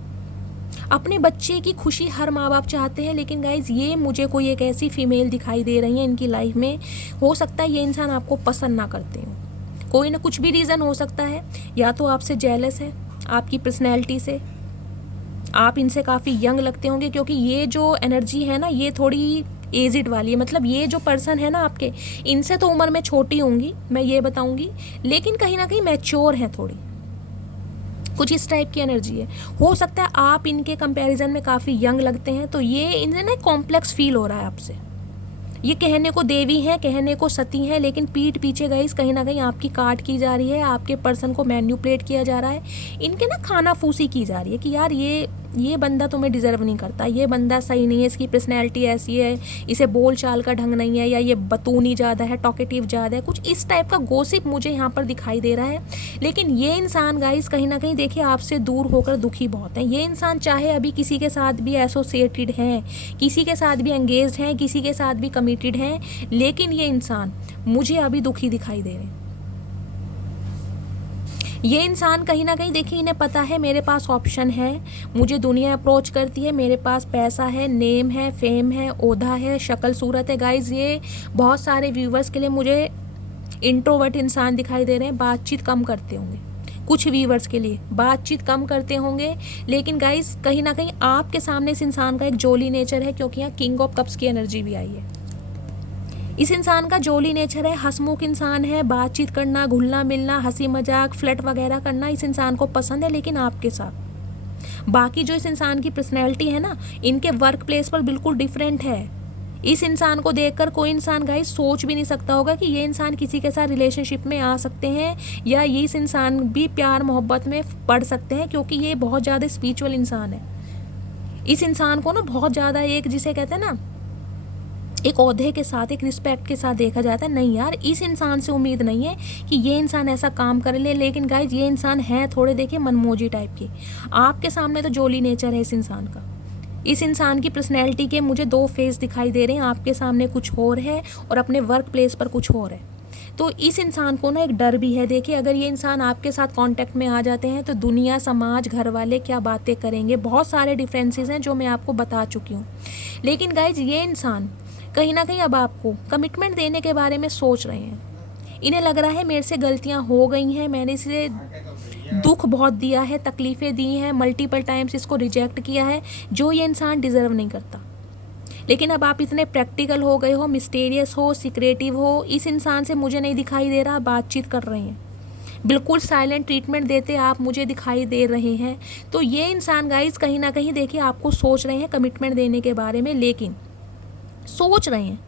अपने बच्चे की खुशी हर माँ बाप चाहते हैं, लेकिन गाइज ये मुझे कोई एक ऐसी फीमेल दिखाई दे रही है इनकी लाइफ में, हो सकता है ये इंसान आपको पसंद ना करते हो, कोई ना कुछ भी रीज़न हो सकता है। या तो आपसे जेलस है, आपकी पर्सनैलिटी से, आप इनसे काफ़ी यंग लगते होंगे, क्योंकि ये जो एनर्जी है ना ये थोड़ी एजिड वाली है। मतलब ये जो पर्सन है ना आपके, इनसे तो उम्र में छोटी होंगी मैं ये बताऊंगी, लेकिन कहीं ना कहीं मैच्योर हैं थोड़ी, कुछ इस टाइप की एनर्जी है। हो सकता है आप इनके कंपैरिजन में काफ़ी यंग लगते हैं, तो ये इन्हें ना कॉम्प्लेक्स फील हो रहा है आपसे। ये कहने को देवी हैं, कहने को सती हैं, लेकिन पीठ पीछे गाइस कहीं ना कहीं आपकी काट की जा रही है, आपके पर्सन को मैन्युपुलेट किया जा रहा है, इनके ना खाना फूसी की जा रही है कि यार ये बंदा तुम्हें डिज़र्व नहीं करता, ये बंदा सही नहीं है, इसकी पर्सनैलिटी ऐसी है, इसे बोल चाल का ढंग नहीं है, या ये बतूनी ज़्यादा है, टॉकेटिव ज़्यादा है, कुछ इस टाइप का गॉसिप मुझे यहाँ पर दिखाई दे रहा है। लेकिन ये इंसान गाइस कहीं ना कहीं देखिए आपसे दूर होकर दुखी बहुत है। ये इंसान चाहे अभी किसी के साथ भी एसोसिएटेड हैं, किसी के साथ भी एंगेज्ड हैं, किसी के साथ भी कमिटेड हैं, लेकिन ये इंसान मुझे अभी दुखी दिखाई दे रहे हैं। ये इंसान कहीं ना कहीं देखिए, इन्हें पता है मेरे पास ऑप्शन है, मुझे दुनिया अप्रोच करती है, मेरे पास पैसा है, नेम है, फेम है, ओधा है, शक्ल सूरत है। गाइज ये बहुत सारे व्यूवर्स के लिए मुझे इंट्रोवर्ट इंसान दिखाई दे रहे हैं, बातचीत कम करते होंगे। कुछ व्यूवर्स के लिए बातचीत कम करते होंगे, लेकिन गाइज कहीं ना कहीं आपके सामने इस इंसान का एक जोली नेचर है, क्योंकि यहाँ किंग ऑफ कप्स की एनर्जी भी आई है। इस इंसान का जोली नेचर है, हंसमुख इंसान है, बातचीत करना, घुलना मिलना, हंसी मजाक, फ्लर्ट वगैरह करना इस इंसान को पसंद है, लेकिन आपके साथ। बाकी जो इस इंसान की पर्सनैलिटी है ना, इनके वर्क प्लेस पर बिल्कुल डिफरेंट है। इस इंसान को देखकर कोई इंसान गाइस सोच भी नहीं सकता होगा कि ये इंसान किसी के साथ रिलेशनशिप में आ सकते हैं, या ये इस इंसान भी प्यार मोहब्बत में पड़ सकते हैं, क्योंकि ये बहुत ज़्यादा स्पिरिचुअल इंसान है। इस इंसान को ना बहुत ज़्यादा एक, जिसे कहते हैं ना, एक ओहदे के साथ, एक रिस्पेक्ट के साथ देखा जाता है। नहीं यार, इस इंसान से उम्मीद नहीं है कि ये इंसान ऐसा काम कर ले, लेकिन गाइज ये इंसान है थोड़े देखिए मनमोजी टाइप की। आपके सामने तो जोली नेचर है इस इंसान का। इस इंसान की पर्सनैलिटी के मुझे दो फेस दिखाई दे रहे हैं, आपके सामने कुछ और है और अपने वर्क प्लेस पर कुछ और है। तो इस इंसान को ना एक डर भी है। देखिए, अगर ये इंसान आपके साथ कांटेक्ट में आ जाते हैं तो दुनिया, समाज, घर वाले क्या बातें करेंगे, बहुत सारे डिफरेंसेस हैं जो मैं आपको बता चुकी हूँ। लेकिन गाइज ये इंसान कहीं ना कहीं अब आपको कमिटमेंट देने के बारे में सोच रहे हैं। इन्हें लग रहा है मेरे से गलतियां हो गई हैं, मैंने इसे दुख बहुत दिया है, तकलीफ़ें दी हैं, मल्टीपल टाइम्स इसको रिजेक्ट किया है, जो ये इंसान डिज़र्व नहीं करता। लेकिन अब आप इतने प्रैक्टिकल हो गए हो, मिस्टीरियस हो, सीक्रेटिव हो, इस इंसान से मुझे नहीं दिखाई दे रहा बातचीत कर रहे हैं, बिल्कुल साइलेंट ट्रीटमेंट देते आप मुझे दिखाई दे रहे हैं। तो ये इंसान गाइज कहीं ना कहीं देखिए आपको सोच रहे हैं कमिटमेंट देने के बारे में, लेकिन सोच रहे हैं,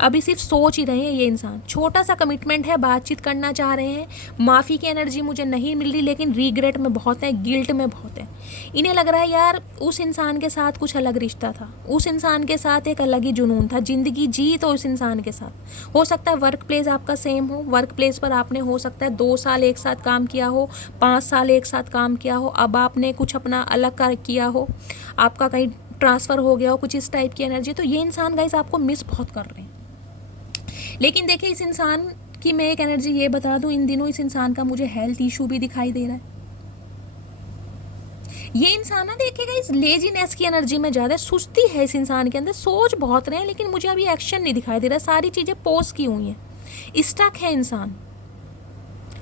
अभी सिर्फ सोच ही रहे हैं। ये इंसान छोटा सा कमिटमेंट है, बातचीत करना चाह रहे हैं। माफ़ी की एनर्जी मुझे नहीं मिल रही, लेकिन रिग्रेट में बहुत है, गिल्ट में बहुत है। इन्हें लग रहा है यार उस इंसान के साथ कुछ अलग रिश्ता था, उस इंसान के साथ एक अलग ही जुनून था, ज़िंदगी जी तो उस इंसान के साथ। हो सकता है वर्क प्लेस आपका सेम हो, वर्क प्लेस पर आपने हो सकता है 2 साल एक साथ काम किया हो, 5 साल एक साथ काम किया हो, अब आपने कुछ अपना अलग कर किया हो, आपका कहीं ट्रांसफ़र हो गया हो, कुछ इस टाइप की एनर्जी। तो ये इंसान गाइस आपको मिस बहुत कर रहे हैं। लेकिन देखिए, इस इंसान की मैं एक एनर्जी ये बता दूं, इन दिनों इस इंसान का मुझे हेल्थ इशू भी दिखाई दे रहा है। ये इंसान ना देखिएगा इस लेजीनेस की एनर्जी में ज़्यादा, सुस्ती है इस इंसान के अंदर, सोच बहुत रहे हैं लेकिन मुझे अभी एक्शन नहीं दिखाई दे रहा, सारी चीज़ें पोज की हुई हैं। स्टक है इंसान,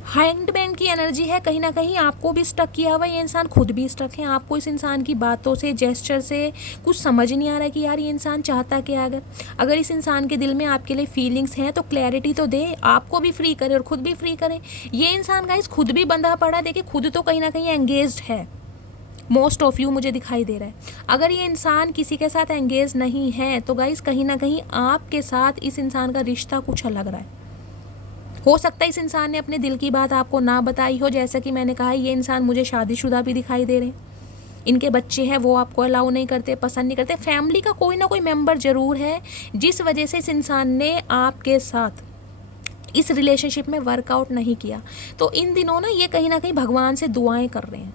हैंडमैन की एनर्जी है, कहीं ना कहीं आपको भी स्टक किया हुआ है। ये इंसान खुद भी स्टक है, आपको इस इंसान की बातों से, जेस्चर से कुछ समझ नहीं आ रहा है कि यार ये इंसान चाहता क्या। अगर इस इंसान के दिल में आपके लिए फीलिंग्स हैं तो क्लैरिटी तो दे, आपको भी फ्री करे और खुद भी फ्री करे। ये इंसान गाइस खुद भी बंधा पड़ा, देखिए खुद तो कहीं ना कहीं एंगेज्ड है, मोस्ट ऑफ यू मुझे दिखाई दे रहा है। अगर ये इंसान किसी के साथ एंगेज नहीं है तो गाइस कहीं ना कहीं आपके साथ इस इंसान का रिश्ता कुछ अलग रहा है। हो सकता है इस इंसान ने अपने दिल की बात आपको ना बताई हो, जैसा कि मैंने कहा ये इंसान मुझे शादीशुदा भी दिखाई दे रहे हैं, इनके बच्चे हैं, वो आपको अलाउ नहीं करते, पसंद नहीं करते। फैमिली का कोई ना कोई मेंबर ज़रूर है जिस वजह से इस इंसान ने आपके साथ इस रिलेशनशिप में वर्कआउट नहीं किया। तो इन दिनों ना ये कहीं ना कहीं भगवान से दुआएं कर रहे हैं,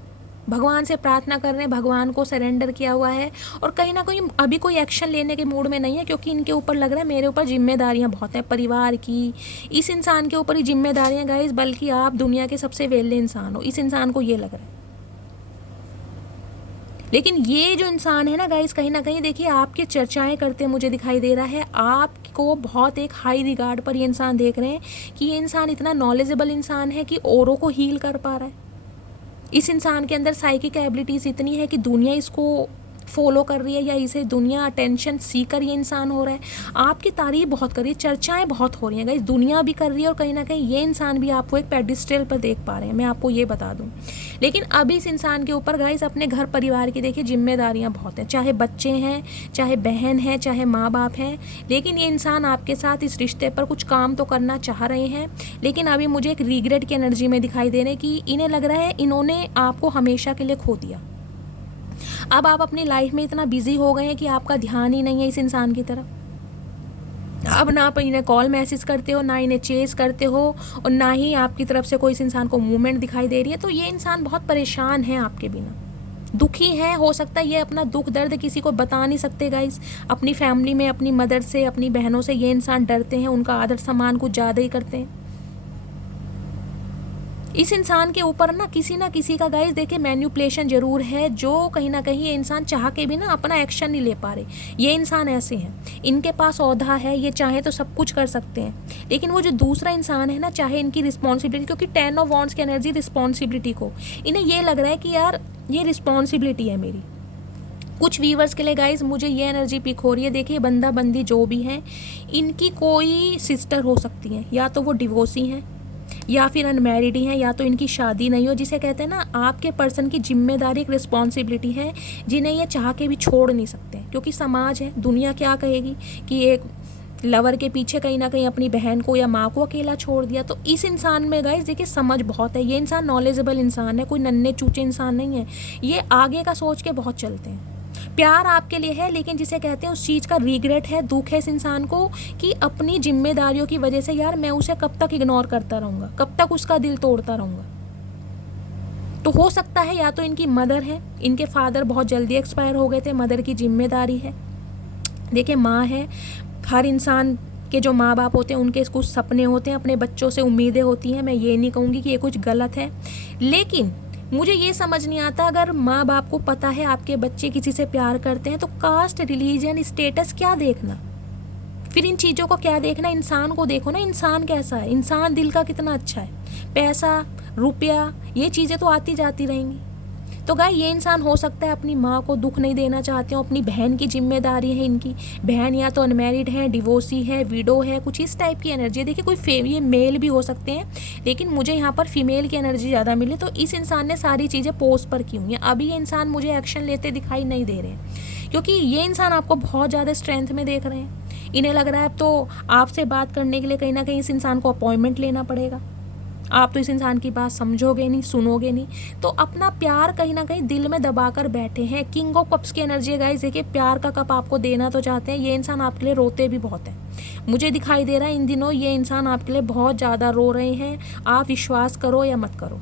भगवान से प्रार्थना कर रहे हैं, भगवान को सरेंडर किया हुआ है, और कहीं ना कहीं अभी कोई एक्शन लेने के मूड में नहीं है, क्योंकि इनके ऊपर लग रहा है मेरे ऊपर जिम्मेदारियां बहुत हैं परिवार की। इस इंसान के ऊपर ही जिम्मेदारियां गाइस, बल्कि आप दुनिया के सबसे वेले इंसान हो, इस इंसान को ये लग रहा है। लेकिन ये जो इंसान है ना गाइस, कहीं ना कहीं देखिए आपके चर्चाएं करते मुझे दिखाई दे रहा है, आपको बहुत एक हाई रिगार्ड पर ये इंसान देख रहे हैं कि ये इंसान इतना नॉलेजेबल इंसान है कि औरों को हील कर पा रहा है। इस इंसान के अंदर साइकिक एबिलिटीज़ इतनी है कि दुनिया इसको फॉलो कर रही है, या इसे दुनिया अटेंशन सीकर ये इंसान हो रहा है। आपकी तारीफ बहुत कर रही है, चर्चाएं बहुत हो रही हैं गाइस, दुनिया भी कर रही है, और कहीं ना कहीं ये इंसान भी आपको एक पेडिस्टल पर देख पा रहे हैं, मैं आपको ये बता दूं। लेकिन अभी इस इंसान के ऊपर गाइस अपने घर परिवार की देखिए जिम्मेदारियां बहुत हैं, चाहे बच्चे हैं, चाहे बहन है, चाहे माँ बाप हैं। लेकिन ये इंसान आपके साथ इस रिश्ते पर कुछ काम तो करना चाह रहे हैं, लेकिन अभी मुझे एक रिग्रेट की एनर्जी में दिखाई दे रहे हैं कि इन्हें लग रहा है इन्होंने आपको हमेशा के लिए खो दिया। अब आप अपनी लाइफ में इतना बिजी हो गए हैं कि आपका ध्यान ही नहीं है इस इंसान की तरफ। अब ना आप इन्हें कॉल मैसेज करते हो, ना इन्हें चेस करते हो, और ना ही आपकी तरफ से कोई इस इंसान को मूवमेंट दिखाई दे रही है। तो ये इंसान बहुत परेशान है आपके बिना, दुखी है। हो सकता है ये अपना दुख दर्द किसी को बता नहीं सकते गाइस, अपनी फैमिली में अपनी मदर से, अपनी बहनों से ये इंसान डरते हैं, उनका आदर सम्मान कुछ ज़्यादा ही करते हैं। इस इंसान के ऊपर ना किसी का गाइस देखिए मैन्युपुलेशन जरूर है, जो कहीं ना कहीं ये इंसान चाह के भी ना अपना एक्शन नहीं ले पा रहे। ये इंसान ऐसे हैं, इनके पास औहदा है, ये चाहे तो सब कुछ कर सकते हैं, लेकिन वो जो दूसरा इंसान है ना, चाहे इनकी रिस्पॉन्सिबिलिटी, क्योंकि 10 ऑफ वॉन्ड्स की एनर्जी रिस्पॉन्सिबिलिटी को, इन्हें ये लग रहा है कि यार ये रिस्पॉन्सिबिलिटी है मेरी। कुछ व्यूवर्स के लिए गाइज मुझे ये एनर्जी पिक हो रही है। देखिए बंदा बंदी जो भी हैं, इनकी कोई सिस्टर हो सकती हैं, या तो वो डिवोर्सी हैं या फिर अनमैरिड ही हैं, या तो इनकी शादी नहीं हो, जिसे कहते हैं ना आपके पर्सन की जिम्मेदारी, एक रिस्पॉन्सिबिलिटी है जिन्हें ये चाह के भी छोड़ नहीं सकते, क्योंकि समाज है, दुनिया क्या कहेगी कि एक लवर के पीछे कहीं ना कहीं अपनी बहन को या माँ को अकेला छोड़ दिया। तो इस इंसान में गाइस देखिए समझ बहुत है, ये इंसान नॉलेजेबल इंसान है, कोई नन्हे चूचे इंसान नहीं है, ये आगे का सोच के बहुत चलते हैं। प्यार आपके लिए है, लेकिन जिसे कहते हैं उस चीज़ का रिग्रेट है, दुख है इस इंसान को कि अपनी जिम्मेदारियों की वजह से यार मैं उसे कब तक इग्नोर करता रहूँगा, कब तक उसका दिल तोड़ता रहूँगा। तो हो सकता है या तो इनकी मदर है, इनके फादर बहुत जल्दी एक्सपायर हो गए थे, मदर की जिम्मेदारी है। देखिए माँ है, हर इंसान के जो माँ बाप होते हैं उनके कुछ सपने होते हैं, अपने बच्चों से उम्मीदें होती हैं। मैं ये नहीं कहूँगी कि ये कुछ गलत है, लेकिन मुझे ये समझ नहीं आता, अगर माँ बाप को पता है आपके बच्चे किसी से प्यार करते हैं, तो कास्ट, रिलीजन, स्टेटस क्या देखना, फिर इन चीज़ों को क्या देखना। इंसान को देखो ना, इंसान कैसा है, इंसान दिल का कितना अच्छा है। पैसा, रुपया, ये चीज़ें तो आती जाती रहेंगी। तो गाय ये इंसान हो सकता है अपनी माँ को दुख नहीं देना चाहते हो, अपनी बहन की जिम्मेदारी है इनकी, बहन या तो अनमैरिड है, डिवोर्सी है, विडो है, कुछ इस टाइप की एनर्जी है। देखिए कोई ये मेल भी हो सकते हैं, लेकिन मुझे यहाँ पर फीमेल की एनर्जी ज़्यादा मिली। तो इस इंसान ने सारी चीज़ें पोस्ट पर की हुई हैं। अभी ये इंसान मुझे एक्शन लेते दिखाई नहीं दे रहे हैं, क्योंकि ये इंसान आपको बहुत ज़्यादा स्ट्रेंथ में देख रहे हैं। इन्हें लग रहा है अब तो आपसे बात करने के लिए कहीं ना कहीं इस इंसान को अपॉइंटमेंट लेना पड़ेगा। आप तो इस इंसान की बात समझोगे नहीं, सुनोगे नहीं, तो अपना प्यार कहीं ना कहीं दिल में दबा कर बैठे हैं। किंग ऑफ कप्स की एनर्जी है गाइस। देखिए प्यार का कप आपको देना तो चाहते हैं, ये इंसान आपके लिए रोते भी बहुत हैं। मुझे दिखाई दे रहा है इन दिनों ये इंसान आपके लिए बहुत ज़्यादा रो रहे हैं। आप विश्वास करो या मत करो,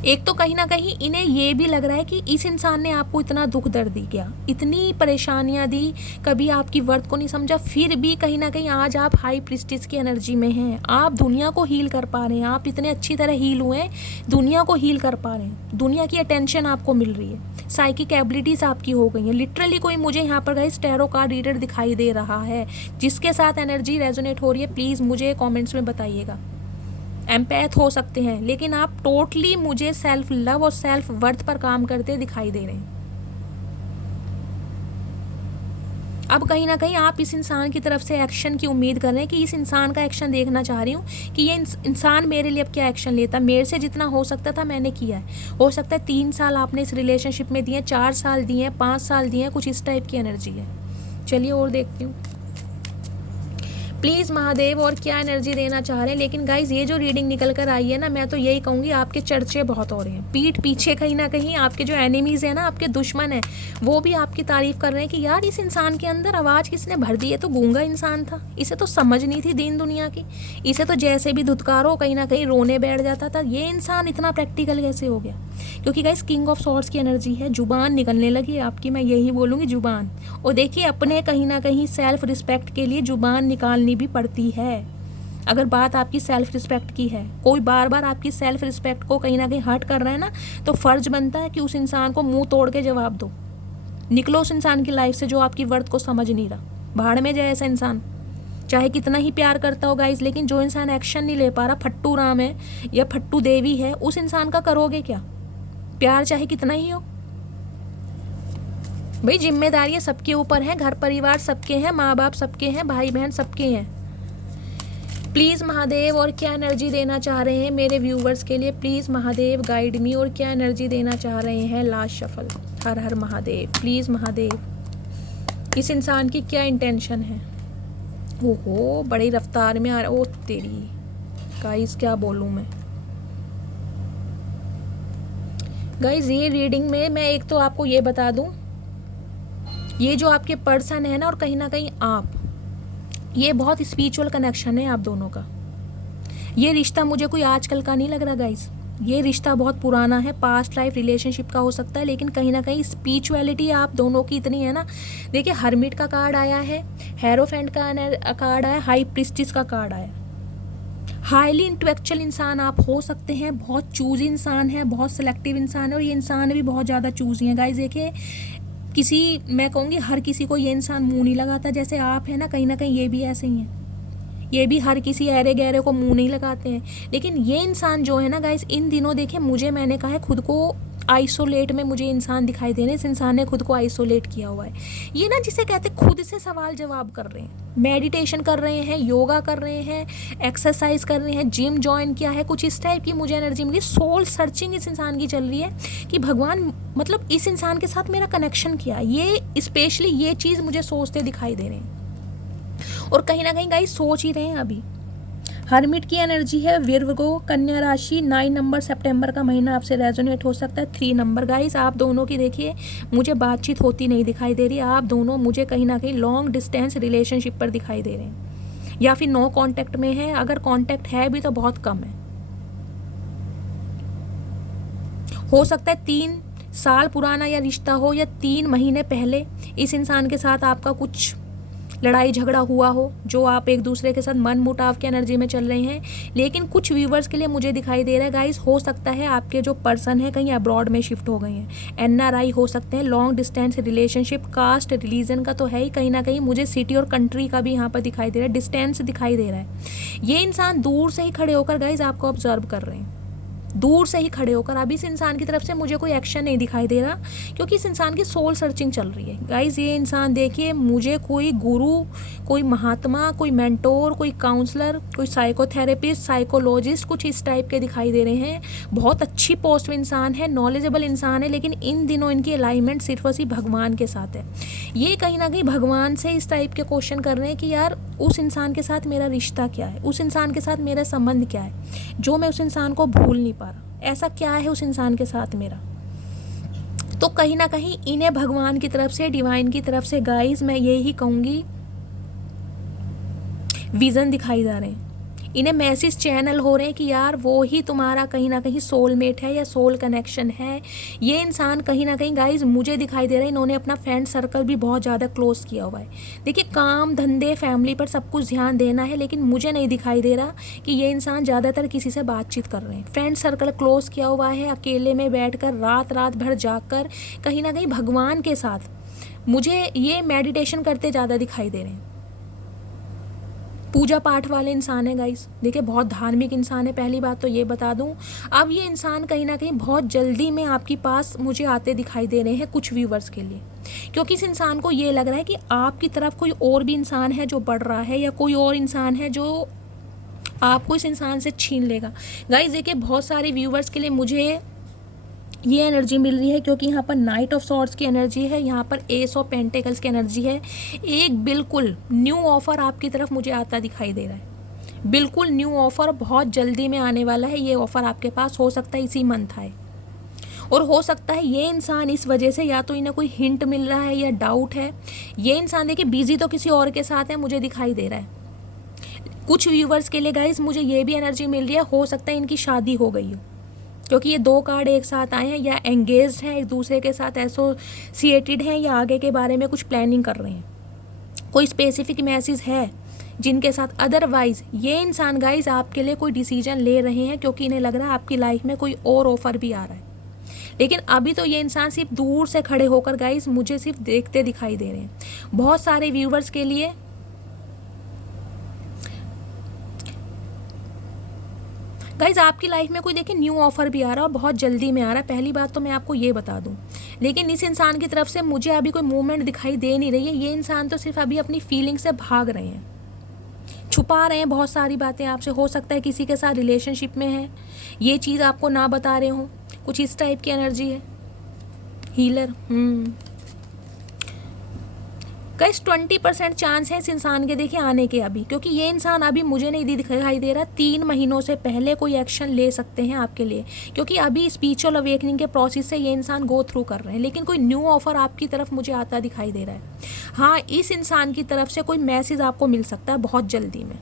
एक तो कहीं ना कहीं इन्हें ये भी लग रहा है कि इस इंसान ने आपको इतना दुख दर्द दी, क्या इतनी परेशानियां दी, कभी आपकी वर्थ को नहीं समझा, फिर भी कहीं ना कहीं आज आप हाई प्रिस्टिस की एनर्जी में हैं। आप दुनिया को हील कर पा रहे हैं, आप इतने अच्छी तरह हील हुए हैं, दुनिया को हील कर पा रहे हैं, दुनिया की अटेंशन आपको मिल रही है, साइकिक एबिलिटीज़ आपकी हो गई हैं। लिटरली कोई मुझे यहाँ पर गाइस टैरो कार्ड रीडर दिखाई दे रहा है जिसके साथ एनर्जी रेजोनेट हो रही है, प्लीज़ मुझे कॉमेंट्स में बताइएगा। एम्पैथ हो सकते हैं, लेकिन आप टोटली मुझे सेल्फ लव और सेल्फ वर्थ पर काम करते दिखाई दे रहे हैं। अब कहीं ना कहीं आप इस इंसान की तरफ से एक्शन की उम्मीद कर रहे हैं कि इस इंसान का एक्शन देखना चाह रही हूँ कि ये इंसान मेरे लिए अब क्या एक्शन लेता। मेरे से जितना हो सकता था मैंने किया है। हो सकता है 3 साल आपने इस रिलेशनशिप में दिए, 4 साल दिए, 5 साल दिए, कुछ इस टाइप की एनर्जी है। चलिए और देखती हूँ प्लीज़ महादेव और क्या एनर्जी देना चाह रहे हैं। लेकिन गाइज ये जो रीडिंग निकल कर आई है ना, मैं तो यही कहूँगी आपके चर्चे बहुत हो रहे हैं पीठ पीछे। कहीं ना कहीं आपके जो एनिमीज़ हैं ना, आपके दुश्मन हैं, वो भी आपकी तारीफ़ कर रहे हैं कि यार इस इंसान के अंदर आवाज़ किसने भर दी है, तो गूंगा इंसान था, इसे तो समझ नहीं थी दीन दुनिया की, इसे तो जैसे भी धुतकारो कहीं ना कहीं रोने बैठ जाता था। ये इंसान इतना प्रैक्टिकल कैसे हो गया? क्योंकि गाइस किंग ऑफ सॉर्ड्स की एनर्जी है, जुबान निकलने लगी आपकी, मैं यही बोलूँगी जुबान। और देखिए अपने कहीं ना कहीं सेल्फ रिस्पेक्ट के लिए जुबान निकालनी भी पड़ती है। अगर बात आपकी सेल्फ रिस्पेक्ट की है, कोई बार बार आपकी सेल्फ रिस्पेक्ट को कहीं ना कहीं हर्ट कर रहा है ना, तो फ़र्ज बनता है कि उस इंसान को मुंह तोड़ के जवाब दो। निकलो उस इंसान की लाइफ से जो आपकी वर्थ को समझ नहीं रहा, भाड़ में जाए ऐसा इंसान, चाहे कितना ही प्यार करता हो गाइस। लेकिन जो इंसान एक्शन नहीं ले पा रहा, फट्टू राम है या फट्टू देवी है, उस इंसान का करोगे क्या? प्यार चाहे कितना ही हो भाई, जिम्मेदारियां सबके ऊपर हैं, घर परिवार सबके हैं, माँ बाप सबके हैं, भाई बहन सबके हैं। प्लीज़ महादेव और क्या एनर्जी देना चाह रहे हैं मेरे व्यूवर्स के लिए, प्लीज़ महादेव गाइड मी, और क्या एनर्जी देना चाह रहे हैं last shuffle. Her her Mahadev, please Mahadev, इस इंसान की क्या इंटेंशन है? ओहो बड़ी रफ्तार में आ रहा, ओ तेरी गाइस क्या बोलूँ मैं। गाइज ये रीडिंग में मैं एक तो आपको ये बता दूं, ये जो आपके पर्सन है ना, और कहीं ना कहीं आप, ये बहुत स्पिरिचुअल कनेक्शन है आप दोनों का। ये रिश्ता मुझे कोई आजकल का नहीं लग रहा गाइज, ये रिश्ता बहुत पुराना है, पास्ट लाइफ रिलेशनशिप का हो सकता है, लेकिन कहीं ना कहीं स्पिरिचुअलिटी आप दोनों की इतनी है ना। देखिए हर्मिट का कार्ड आया है, हेरोफेंट का कार्ड आया, हाई प्रिस्टिस का कार्ड आया। हाईली इंटेलेक्चुअल इंसान आप हो सकते हैं, बहुत चूजी इंसान है, बहुत सिलेक्टिव इंसान है, और ये इंसान भी बहुत ज़्यादा चूजी है गाइस। देखिए मैं कहूँगी हर किसी को ये इंसान मुंह नहीं लगाता, जैसे आप है ना कहीं ये भी ऐसे ही हैं। ये भी हर किसी ऐरे गहरे को मुंह नहीं लगाते हैं। लेकिन ये इंसान जो है ना गाइस, इन दिनों देखिए मैंने कहा है खुद को आइसोलेट में मुझे इंसान दिखाई दे रहे हैं। इस इंसान ने खुद को आइसोलेट किया हुआ है। ये ना जिसे कहते हैं खुद से सवाल जवाब कर रहे हैं, मेडिटेशन कर रहे हैं, योगा कर रहे हैं, एक्सरसाइज कर रहे हैं, जिम ज्वाइन किया है, कुछ इस टाइप की मुझे एनर्जी मिली। सोल सर्चिंग इस इंसान की चल रही है कि भगवान मतलब इस इंसान के साथ मेरा कनेक्शन किया। ये स्पेशली ये चीज़ मुझे सोचते दिखाई दे रहे हैं, और कहीं ना कहीं गाइस सोच ही रहे हैं अभी। हर्मिट की एनर्जी है, विर्गो कन्या राशि, 9 नंबर सितंबर का महीना आपसे रेजोनेट हो सकता है। 3 नंबर गाइस, आप दोनों की देखिए मुझे बातचीत होती नहीं दिखाई दे रही। आप दोनों मुझे कहीं ना कहीं लॉन्ग डिस्टेंस रिलेशनशिप पर दिखाई दे रहे हैं, या फिर नो कांटेक्ट में है। अगर कांटेक्ट है भी तो बहुत कम है। हो सकता है 3 साल पुराना या रिश्ता हो, या 3 महीने पहले इस इंसान के साथ आपका कुछ लड़ाई झगड़ा हुआ हो, जो आप एक दूसरे के साथ मन मुटाव की एनर्जी में चल रहे हैं। लेकिन कुछ व्यूवर्स के लिए मुझे दिखाई दे रहा है गाइस, हो सकता है आपके जो पर्सन है कहीं अब्रॉड में शिफ्ट हो गए हैं, NRI हो सकते हैं, long distance relationship. Caste religion का तो है ही, कहीं ना कहीं मुझे सिटी और कंट्री का भी यहाँ पर दिखाई दे रहा है, डिस्टेंस दिखाई दे रहा है। ये इंसान दूर से ही खड़े होकर गाइस आपको ऑब्जर्व कर रहे हैं, दूर से ही खड़े होकर। अभी इस इंसान की तरफ से मुझे कोई एक्शन नहीं दिखाई दे रहा, क्योंकि इस इंसान की सोल सर्चिंग चल रही है गाइस। ये इंसान देखिए मुझे कोई गुरु, कोई महात्मा, कोई मेंटोर, कोई काउंसलर, कोई साइकोथेरेपिस्ट, साइकोलॉजिस्ट, कुछ इस टाइप के दिखाई दे रहे हैं। बहुत अच्छी पोस्ट में इंसान है, नॉलेजेबल इंसान है, लेकिन इन दिनों इनकी अलाइनमेंट सिर्फ और सिर्फ भगवान के साथ है। ये कहीं ना कहीं भगवान से इस टाइप के क्वेश्चन कर रहे हैं कि यार उस इंसान के साथ मेरा रिश्ता क्या है, उस इंसान के साथ मेरा संबंध क्या है, जो मैं उस इंसान को भूल नहीं पा रहा। ऐसा क्या है उस इंसान के साथ मेरा। तो कहीं ना कहीं इन्हें भगवान की तरफ से, डिवाइन की तरफ से गाइस मैं यही कहूँगी, विज़न दिखाई जा रहे हैं। इन्हें मैसेज चैनल हो रहे हैं कि यार वो ही तुम्हारा कहीं ना कहीं सोलमेट है या सोल कनेक्शन है। ये इंसान कहीं ना कहीं गाइज मुझे दिखाई दे रहा है, इन्होंने अपना फ्रेंड सर्कल भी बहुत ज़्यादा क्लोज किया हुआ है। देखिए काम धंधे फैमिली पर सब कुछ ध्यान देना है, लेकिन मुझे नहीं दिखाई दे रहा कि ये इंसान ज़्यादातर किसी से बातचीत कर रहे हैं। फ्रेंड सर्कल क्लोज किया हुआ है, अकेले में बैठ कर रात भर जाग कर कहीं ना कहीं भगवान के साथ मुझे ये मेडिटेशन करते ज़्यादा दिखाई दे रहे हैं। पूजा पाठ वाले इंसान है गाइस, देखिए बहुत धार्मिक इंसान है। पहली बात तो ये बता दूं, अब ये इंसान कहीं ना कहीं बहुत जल्दी में आपके पास मुझे आते दिखाई दे रहे हैं कुछ व्यूवर्स के लिए, क्योंकि इस इंसान को ये लग रहा है कि आपकी तरफ कोई और भी इंसान है जो बढ़ रहा है, या कोई और इंसान है जो आपको इस इंसान से छीन लेगा। गाइस देखिए बहुत सारे व्यूवर्स के लिए मुझे ये एनर्जी मिल रही है, क्योंकि यहाँ पर नाइट ऑफ सॉर्ड्स की एनर्जी है, यहाँ पर एस ऑफ पेंटिकल्स की एनर्जी है। एक बिल्कुल न्यू ऑफर आपकी तरफ मुझे आता दिखाई दे रहा है, बिल्कुल न्यू ऑफर बहुत जल्दी में आने वाला है। ये ऑफर आपके पास हो सकता है इसी मंथ आए, और हो सकता है ये इंसान इस वजह से या तो इन्हें कोई हिंट मिल रहा है या डाउट है। ये इंसान देखिए बिजी तो किसी और के साथ है मुझे दिखाई दे रहा है। कुछ व्यूवर्स के लिए गाइस मुझे ये भी एनर्जी मिल रही है, हो सकता है इनकी शादी हो गई हो, क्योंकि ये 2 कार्ड एक साथ आए हैं, या एंगेज्ड हैं एक दूसरे के साथ, एसोसिएटेड हैं, या आगे के बारे में कुछ प्लानिंग कर रहे हैं। कोई स्पेसिफिक मैसेज है जिनके साथ। अदरवाइज ये इंसान गाइज आपके लिए कोई डिसीजन ले रहे हैं, क्योंकि इन्हें लग रहा है आपकी लाइफ में कोई और ऑफर भी आ रहा है। लेकिन अभी तो ये इंसान सिर्फ दूर से खड़े होकर गाइज मुझे सिर्फ देखते दिखाई दे रहे हैं। बहुत सारे व्यूवर्स के लिए गाइज आपकी लाइफ में कोई देखिए न्यू ऑफर भी आ रहा है, और बहुत जल्दी में आ रहा है। पहली बात तो मैं आपको ये बता दूं, लेकिन इस इंसान की तरफ से मुझे अभी कोई मूवमेंट दिखाई दे नहीं रही है। ये इंसान तो सिर्फ अभी अपनी फीलिंग से भाग रहे हैं, छुपा रहे हैं बहुत सारी बातें आपसे। हो सकता है किसी के साथ रिलेशनशिप में है, ये चीज़ आपको ना बता रहे हो, कुछ इस टाइप की एनर्जी है। हीलर गाइस 20% चांस है इस इंसान के देखिए आने के अभी, क्योंकि ये इंसान अभी मुझे नहीं दिखाई दे रहा। 3 महीनों से पहले कोई एक्शन ले सकते हैं आपके लिए, क्योंकि अभी स्पिरिचुअल अवेकनिंग के प्रोसेस से ये इंसान गो थ्रू कर रहे हैं। लेकिन कोई न्यू ऑफर आपकी तरफ मुझे आता दिखाई दे रहा है। हाँ, इस इंसान की तरफ से कोई मैसेज आपको मिल सकता है बहुत जल्दी में।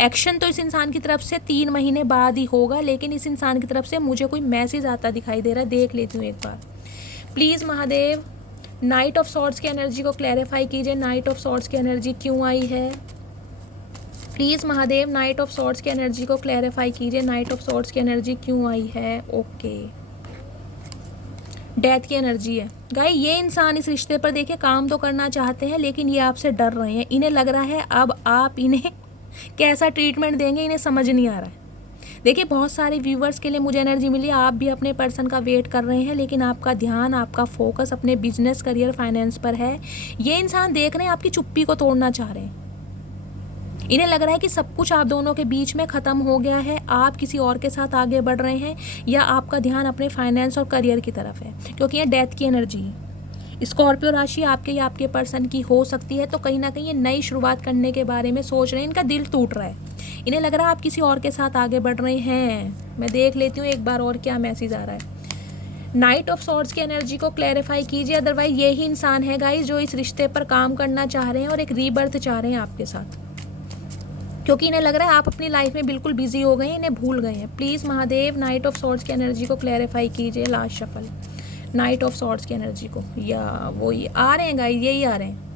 एक्शन तो इस इंसान की तरफ से 3 महीने बाद ही होगा, लेकिन इस इंसान की तरफ से मुझे कोई मैसेज आता दिखाई दे रहा है। देख लेती हूँ एक बार please Mahadev, knight of swords की एनर्जी को क्लैरिफाई कीजिए। नाइट ऑफ सॉर्ड्स की एनर्जी क्यों आई है, please Mahadev knight of swords की एनर्जी को क्लैरिफाई कीजिए, नाइट ऑफ सॉर्ड्स की एनर्जी क्यों आई है। ओके, डेथ की एनर्जी है गाइस। ये इंसान इस रिश्ते पर देखिए काम तो करना चाहते हैं, लेकिन ये आपसे डर रहे हैं। इन्हें लग रहा है अब आप इन्हें कैसा ट्रीटमेंट देंगे, इन्हें समझ नहीं आ रहा है। देखिए बहुत सारे व्यूवर्स के लिए मुझे एनर्जी मिली, आप भी अपने पर्सन का वेट कर रहे हैं, लेकिन आपका ध्यान, आपका फोकस अपने बिजनेस, करियर, फाइनेंस पर है। ये इंसान देख रहे हैं आपकी चुप्पी को तोड़ना चाह रहे हैं। इन्हें लग रहा है कि सब कुछ आप दोनों के बीच में ख़त्म हो गया है, आप किसी और के साथ आगे बढ़ रहे हैं, या आपका ध्यान अपने फाइनेंस और करियर की तरफ है, क्योंकि ये डेथ की एनर्जी है। स्कॉर्पियो राशि आपके या आपके पर्सन की हो सकती है, तो कहीं ना कहीं ये नई शुरुआत करने के बारे में सोच रहे हैं, इनका दिल टूट रहा है। इन्हें लग रहा है आप किसी और के साथ आगे बढ़ रहे हैं। मैं देख लेती हूँ एक बार और क्या मैसेज आ रहा है। नाइट ऑफ सॉर्ड्स की एनर्जी को क्लैरिफाई कीजिए, अदरवाइज यही इंसान है गाइस जो इस रिश्ते पर काम करना चाह रहे हैं और एक रीबर्थ चाह रहे हैं आपके साथ, क्योंकि इन्हें लग रहा है आप अपनी लाइफ में बिल्कुल बिजी हो गए हैं, इन्हें भूल गए हैं। Please Mahadev knight of swords की एनर्जी को क्लैरिफाई कीजिए। Last shuffle, night of swords की एनर्जी को, या वो ये आ रहे हैं गाइस, यही आ रहे हैं,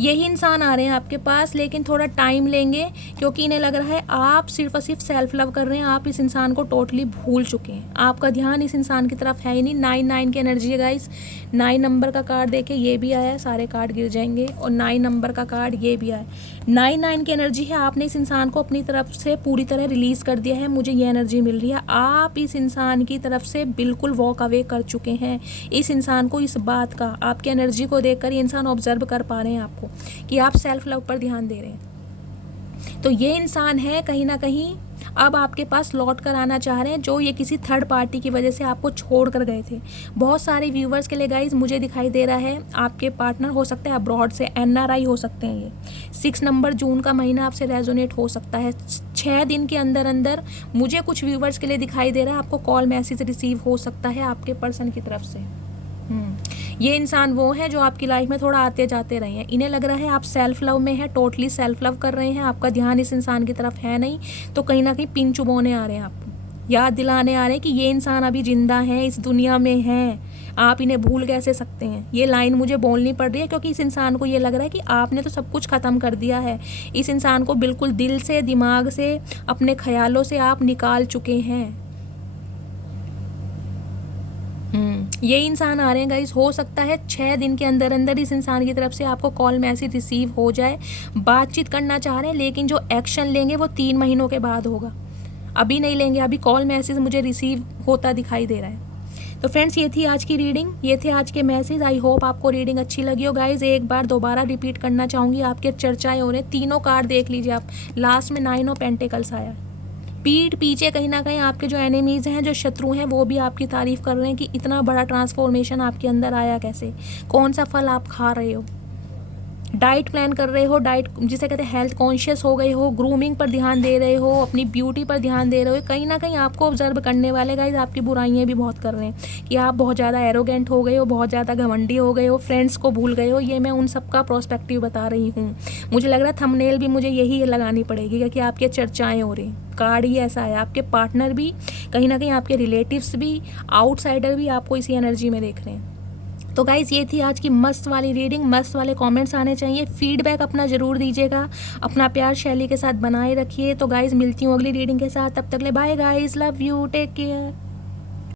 यही इंसान आ रहे हैं आपके पास, लेकिन थोड़ा टाइम लेंगे, क्योंकि इन्हें लग रहा है आप सिर्फ और सिर्फ सेल्फ लव कर रहे हैं, आप इस इंसान को टोटली भूल चुके हैं, आपका ध्यान इस इंसान की तरफ है ही नहीं। 9 की एनर्जी है गाइस, 9 नंबर का कार्ड देखे, ये भी आया है, सारे कार्ड गिर जाएंगे, और 9 नंबर का कार्ड ये भी आया। 9 की एनर्जी है, आपने इस इंसान को अपनी तरफ से पूरी तरह रिलीज़ कर दिया है, मुझे ये एनर्जी मिल रही है। आप इस इंसान की तरफ से बिल्कुल वॉक अवे कर चुके हैं। इस इंसान को इस बात का, आपकी एनर्जी को देखकर ये इंसान ऑब्जर्व कर पा रहे हैं आपको कि आप सेल्फ लव पर ध्यान दे रहे हैं। तो ये इंसान है कहीं ना कहीं अब आपके पास लौट कर आना चाह रहे हैं, जो ये किसी थर्ड पार्टी की वजह से आपको छोड़ कर गए थे। बहुत सारे व्यूवर्स के लिए गाइज मुझे दिखाई दे रहा है आपके पार्टनर हो सकते हैं अब्रॉड से, NRI हो सकते हैं। ये 6 नंबर जून का महीना आपसे रेजोनेट हो सकता है। 6 दिन के अंदर अंदर मुझे कुछ व्यूवर्स के लिए दिखाई दे रहा है आपको कॉल मैसेज रिसीव हो सकता है आपके पर्सन की तरफ से। ये इंसान वो है जो आपकी लाइफ में थोड़ा आते जाते रहे हैं। इन्हें लग रहा है आप सेल्फ लव में है, टोटली सेल्फ लव कर रहे हैं, आपका ध्यान इस इंसान की तरफ है नहीं, तो कहीं ना कहीं पिन चुभोने आ रहे हैं, आपको याद दिलाने आ रहे हैं कि ये इंसान अभी जिंदा है, इस दुनिया में है, आप इन्हें भूल कैसे सकते हैं। ये लाइन मुझे बोलनी पड़ रही है क्योंकि इस इंसान को ये लग रहा है कि आपने तो सब कुछ ख़त्म कर दिया है। इस इंसान को बिल्कुल दिल से, दिमाग से, अपने ख्यालों से आप निकाल चुके हैं। ये इंसान आ रहे हैं गाइस, हो सकता है 6 दिन के अंदर अंदर इस इंसान की तरफ से आपको कॉल मैसेज रिसीव हो जाए। बातचीत करना चाह रहे हैं, लेकिन जो एक्शन लेंगे वो 3 महीनों के बाद होगा, अभी नहीं लेंगे। अभी कॉल मैसेज मुझे रिसीव होता दिखाई दे रहा है। तो फ्रेंड्स ये थी आज की रीडिंग, ये थे आज के मैसेज। आई होप आपको रीडिंग अच्छी लगी हो गाइज। एक बार दोबारा रिपीट करना चाहूँगी, आपके चर्चाएँ हो रहे हैं, तीनों कार्ड देख लीजिए आप। लास्ट में 9 ऑफ पेंटिकल्स आया। पीठ पीछे कहीं ना कहीं आपके जो एनिमीज़ हैं, जो शत्रु हैं, वो भी आपकी तारीफ़ कर रहे हैं कि इतना बड़ा ट्रांसफॉर्मेशन आपके अंदर आया कैसे, कौन सा फल आप खा रहे हो। डाइट प्लान कर रहे हो, डाइट जिसे कहते हैं हेल्थ कॉन्शियस हो गए हो, ग्रूमिंग पर ध्यान दे रहे हो, अपनी ब्यूटी पर ध्यान दे रहे हो। कहीं ना कहीं आपको ऑब्जर्व करने वाले गाइज आपकी बुराइयां भी बहुत कर रहे हैं कि आप बहुत ज़्यादा एरोगेंट हो गए हो, बहुत ज़्यादा घमंडी हो गए हो, फ्रेंड्स को भूल गए हो। ये मैं उन सबका प्रोस्पेक्टिव बता रही हूँ। मुझे लग रहा है थंबनेल भी मुझे यही लगानी पड़ेगी क्योंकि आपके चर्चाएँ हो रही। कार्ड ही ऐसा है, आपके पार्टनर भी कहीं ना कहीं, आपके रिलेटिव्स भी, आउटसाइडर भी आपको इसी एनर्जी में देख रहे हैं। तो गाइज़ ये थी आज की मस्त वाली रीडिंग। मस्त वाले कमेंट्स आने चाहिए, फीडबैक अपना ज़रूर दीजिएगा, अपना प्यार शैली के साथ बनाए रखिए। तो गाइज़ मिलती हूँ अगली रीडिंग के साथ, तब तक ले bye guys, love you, take care.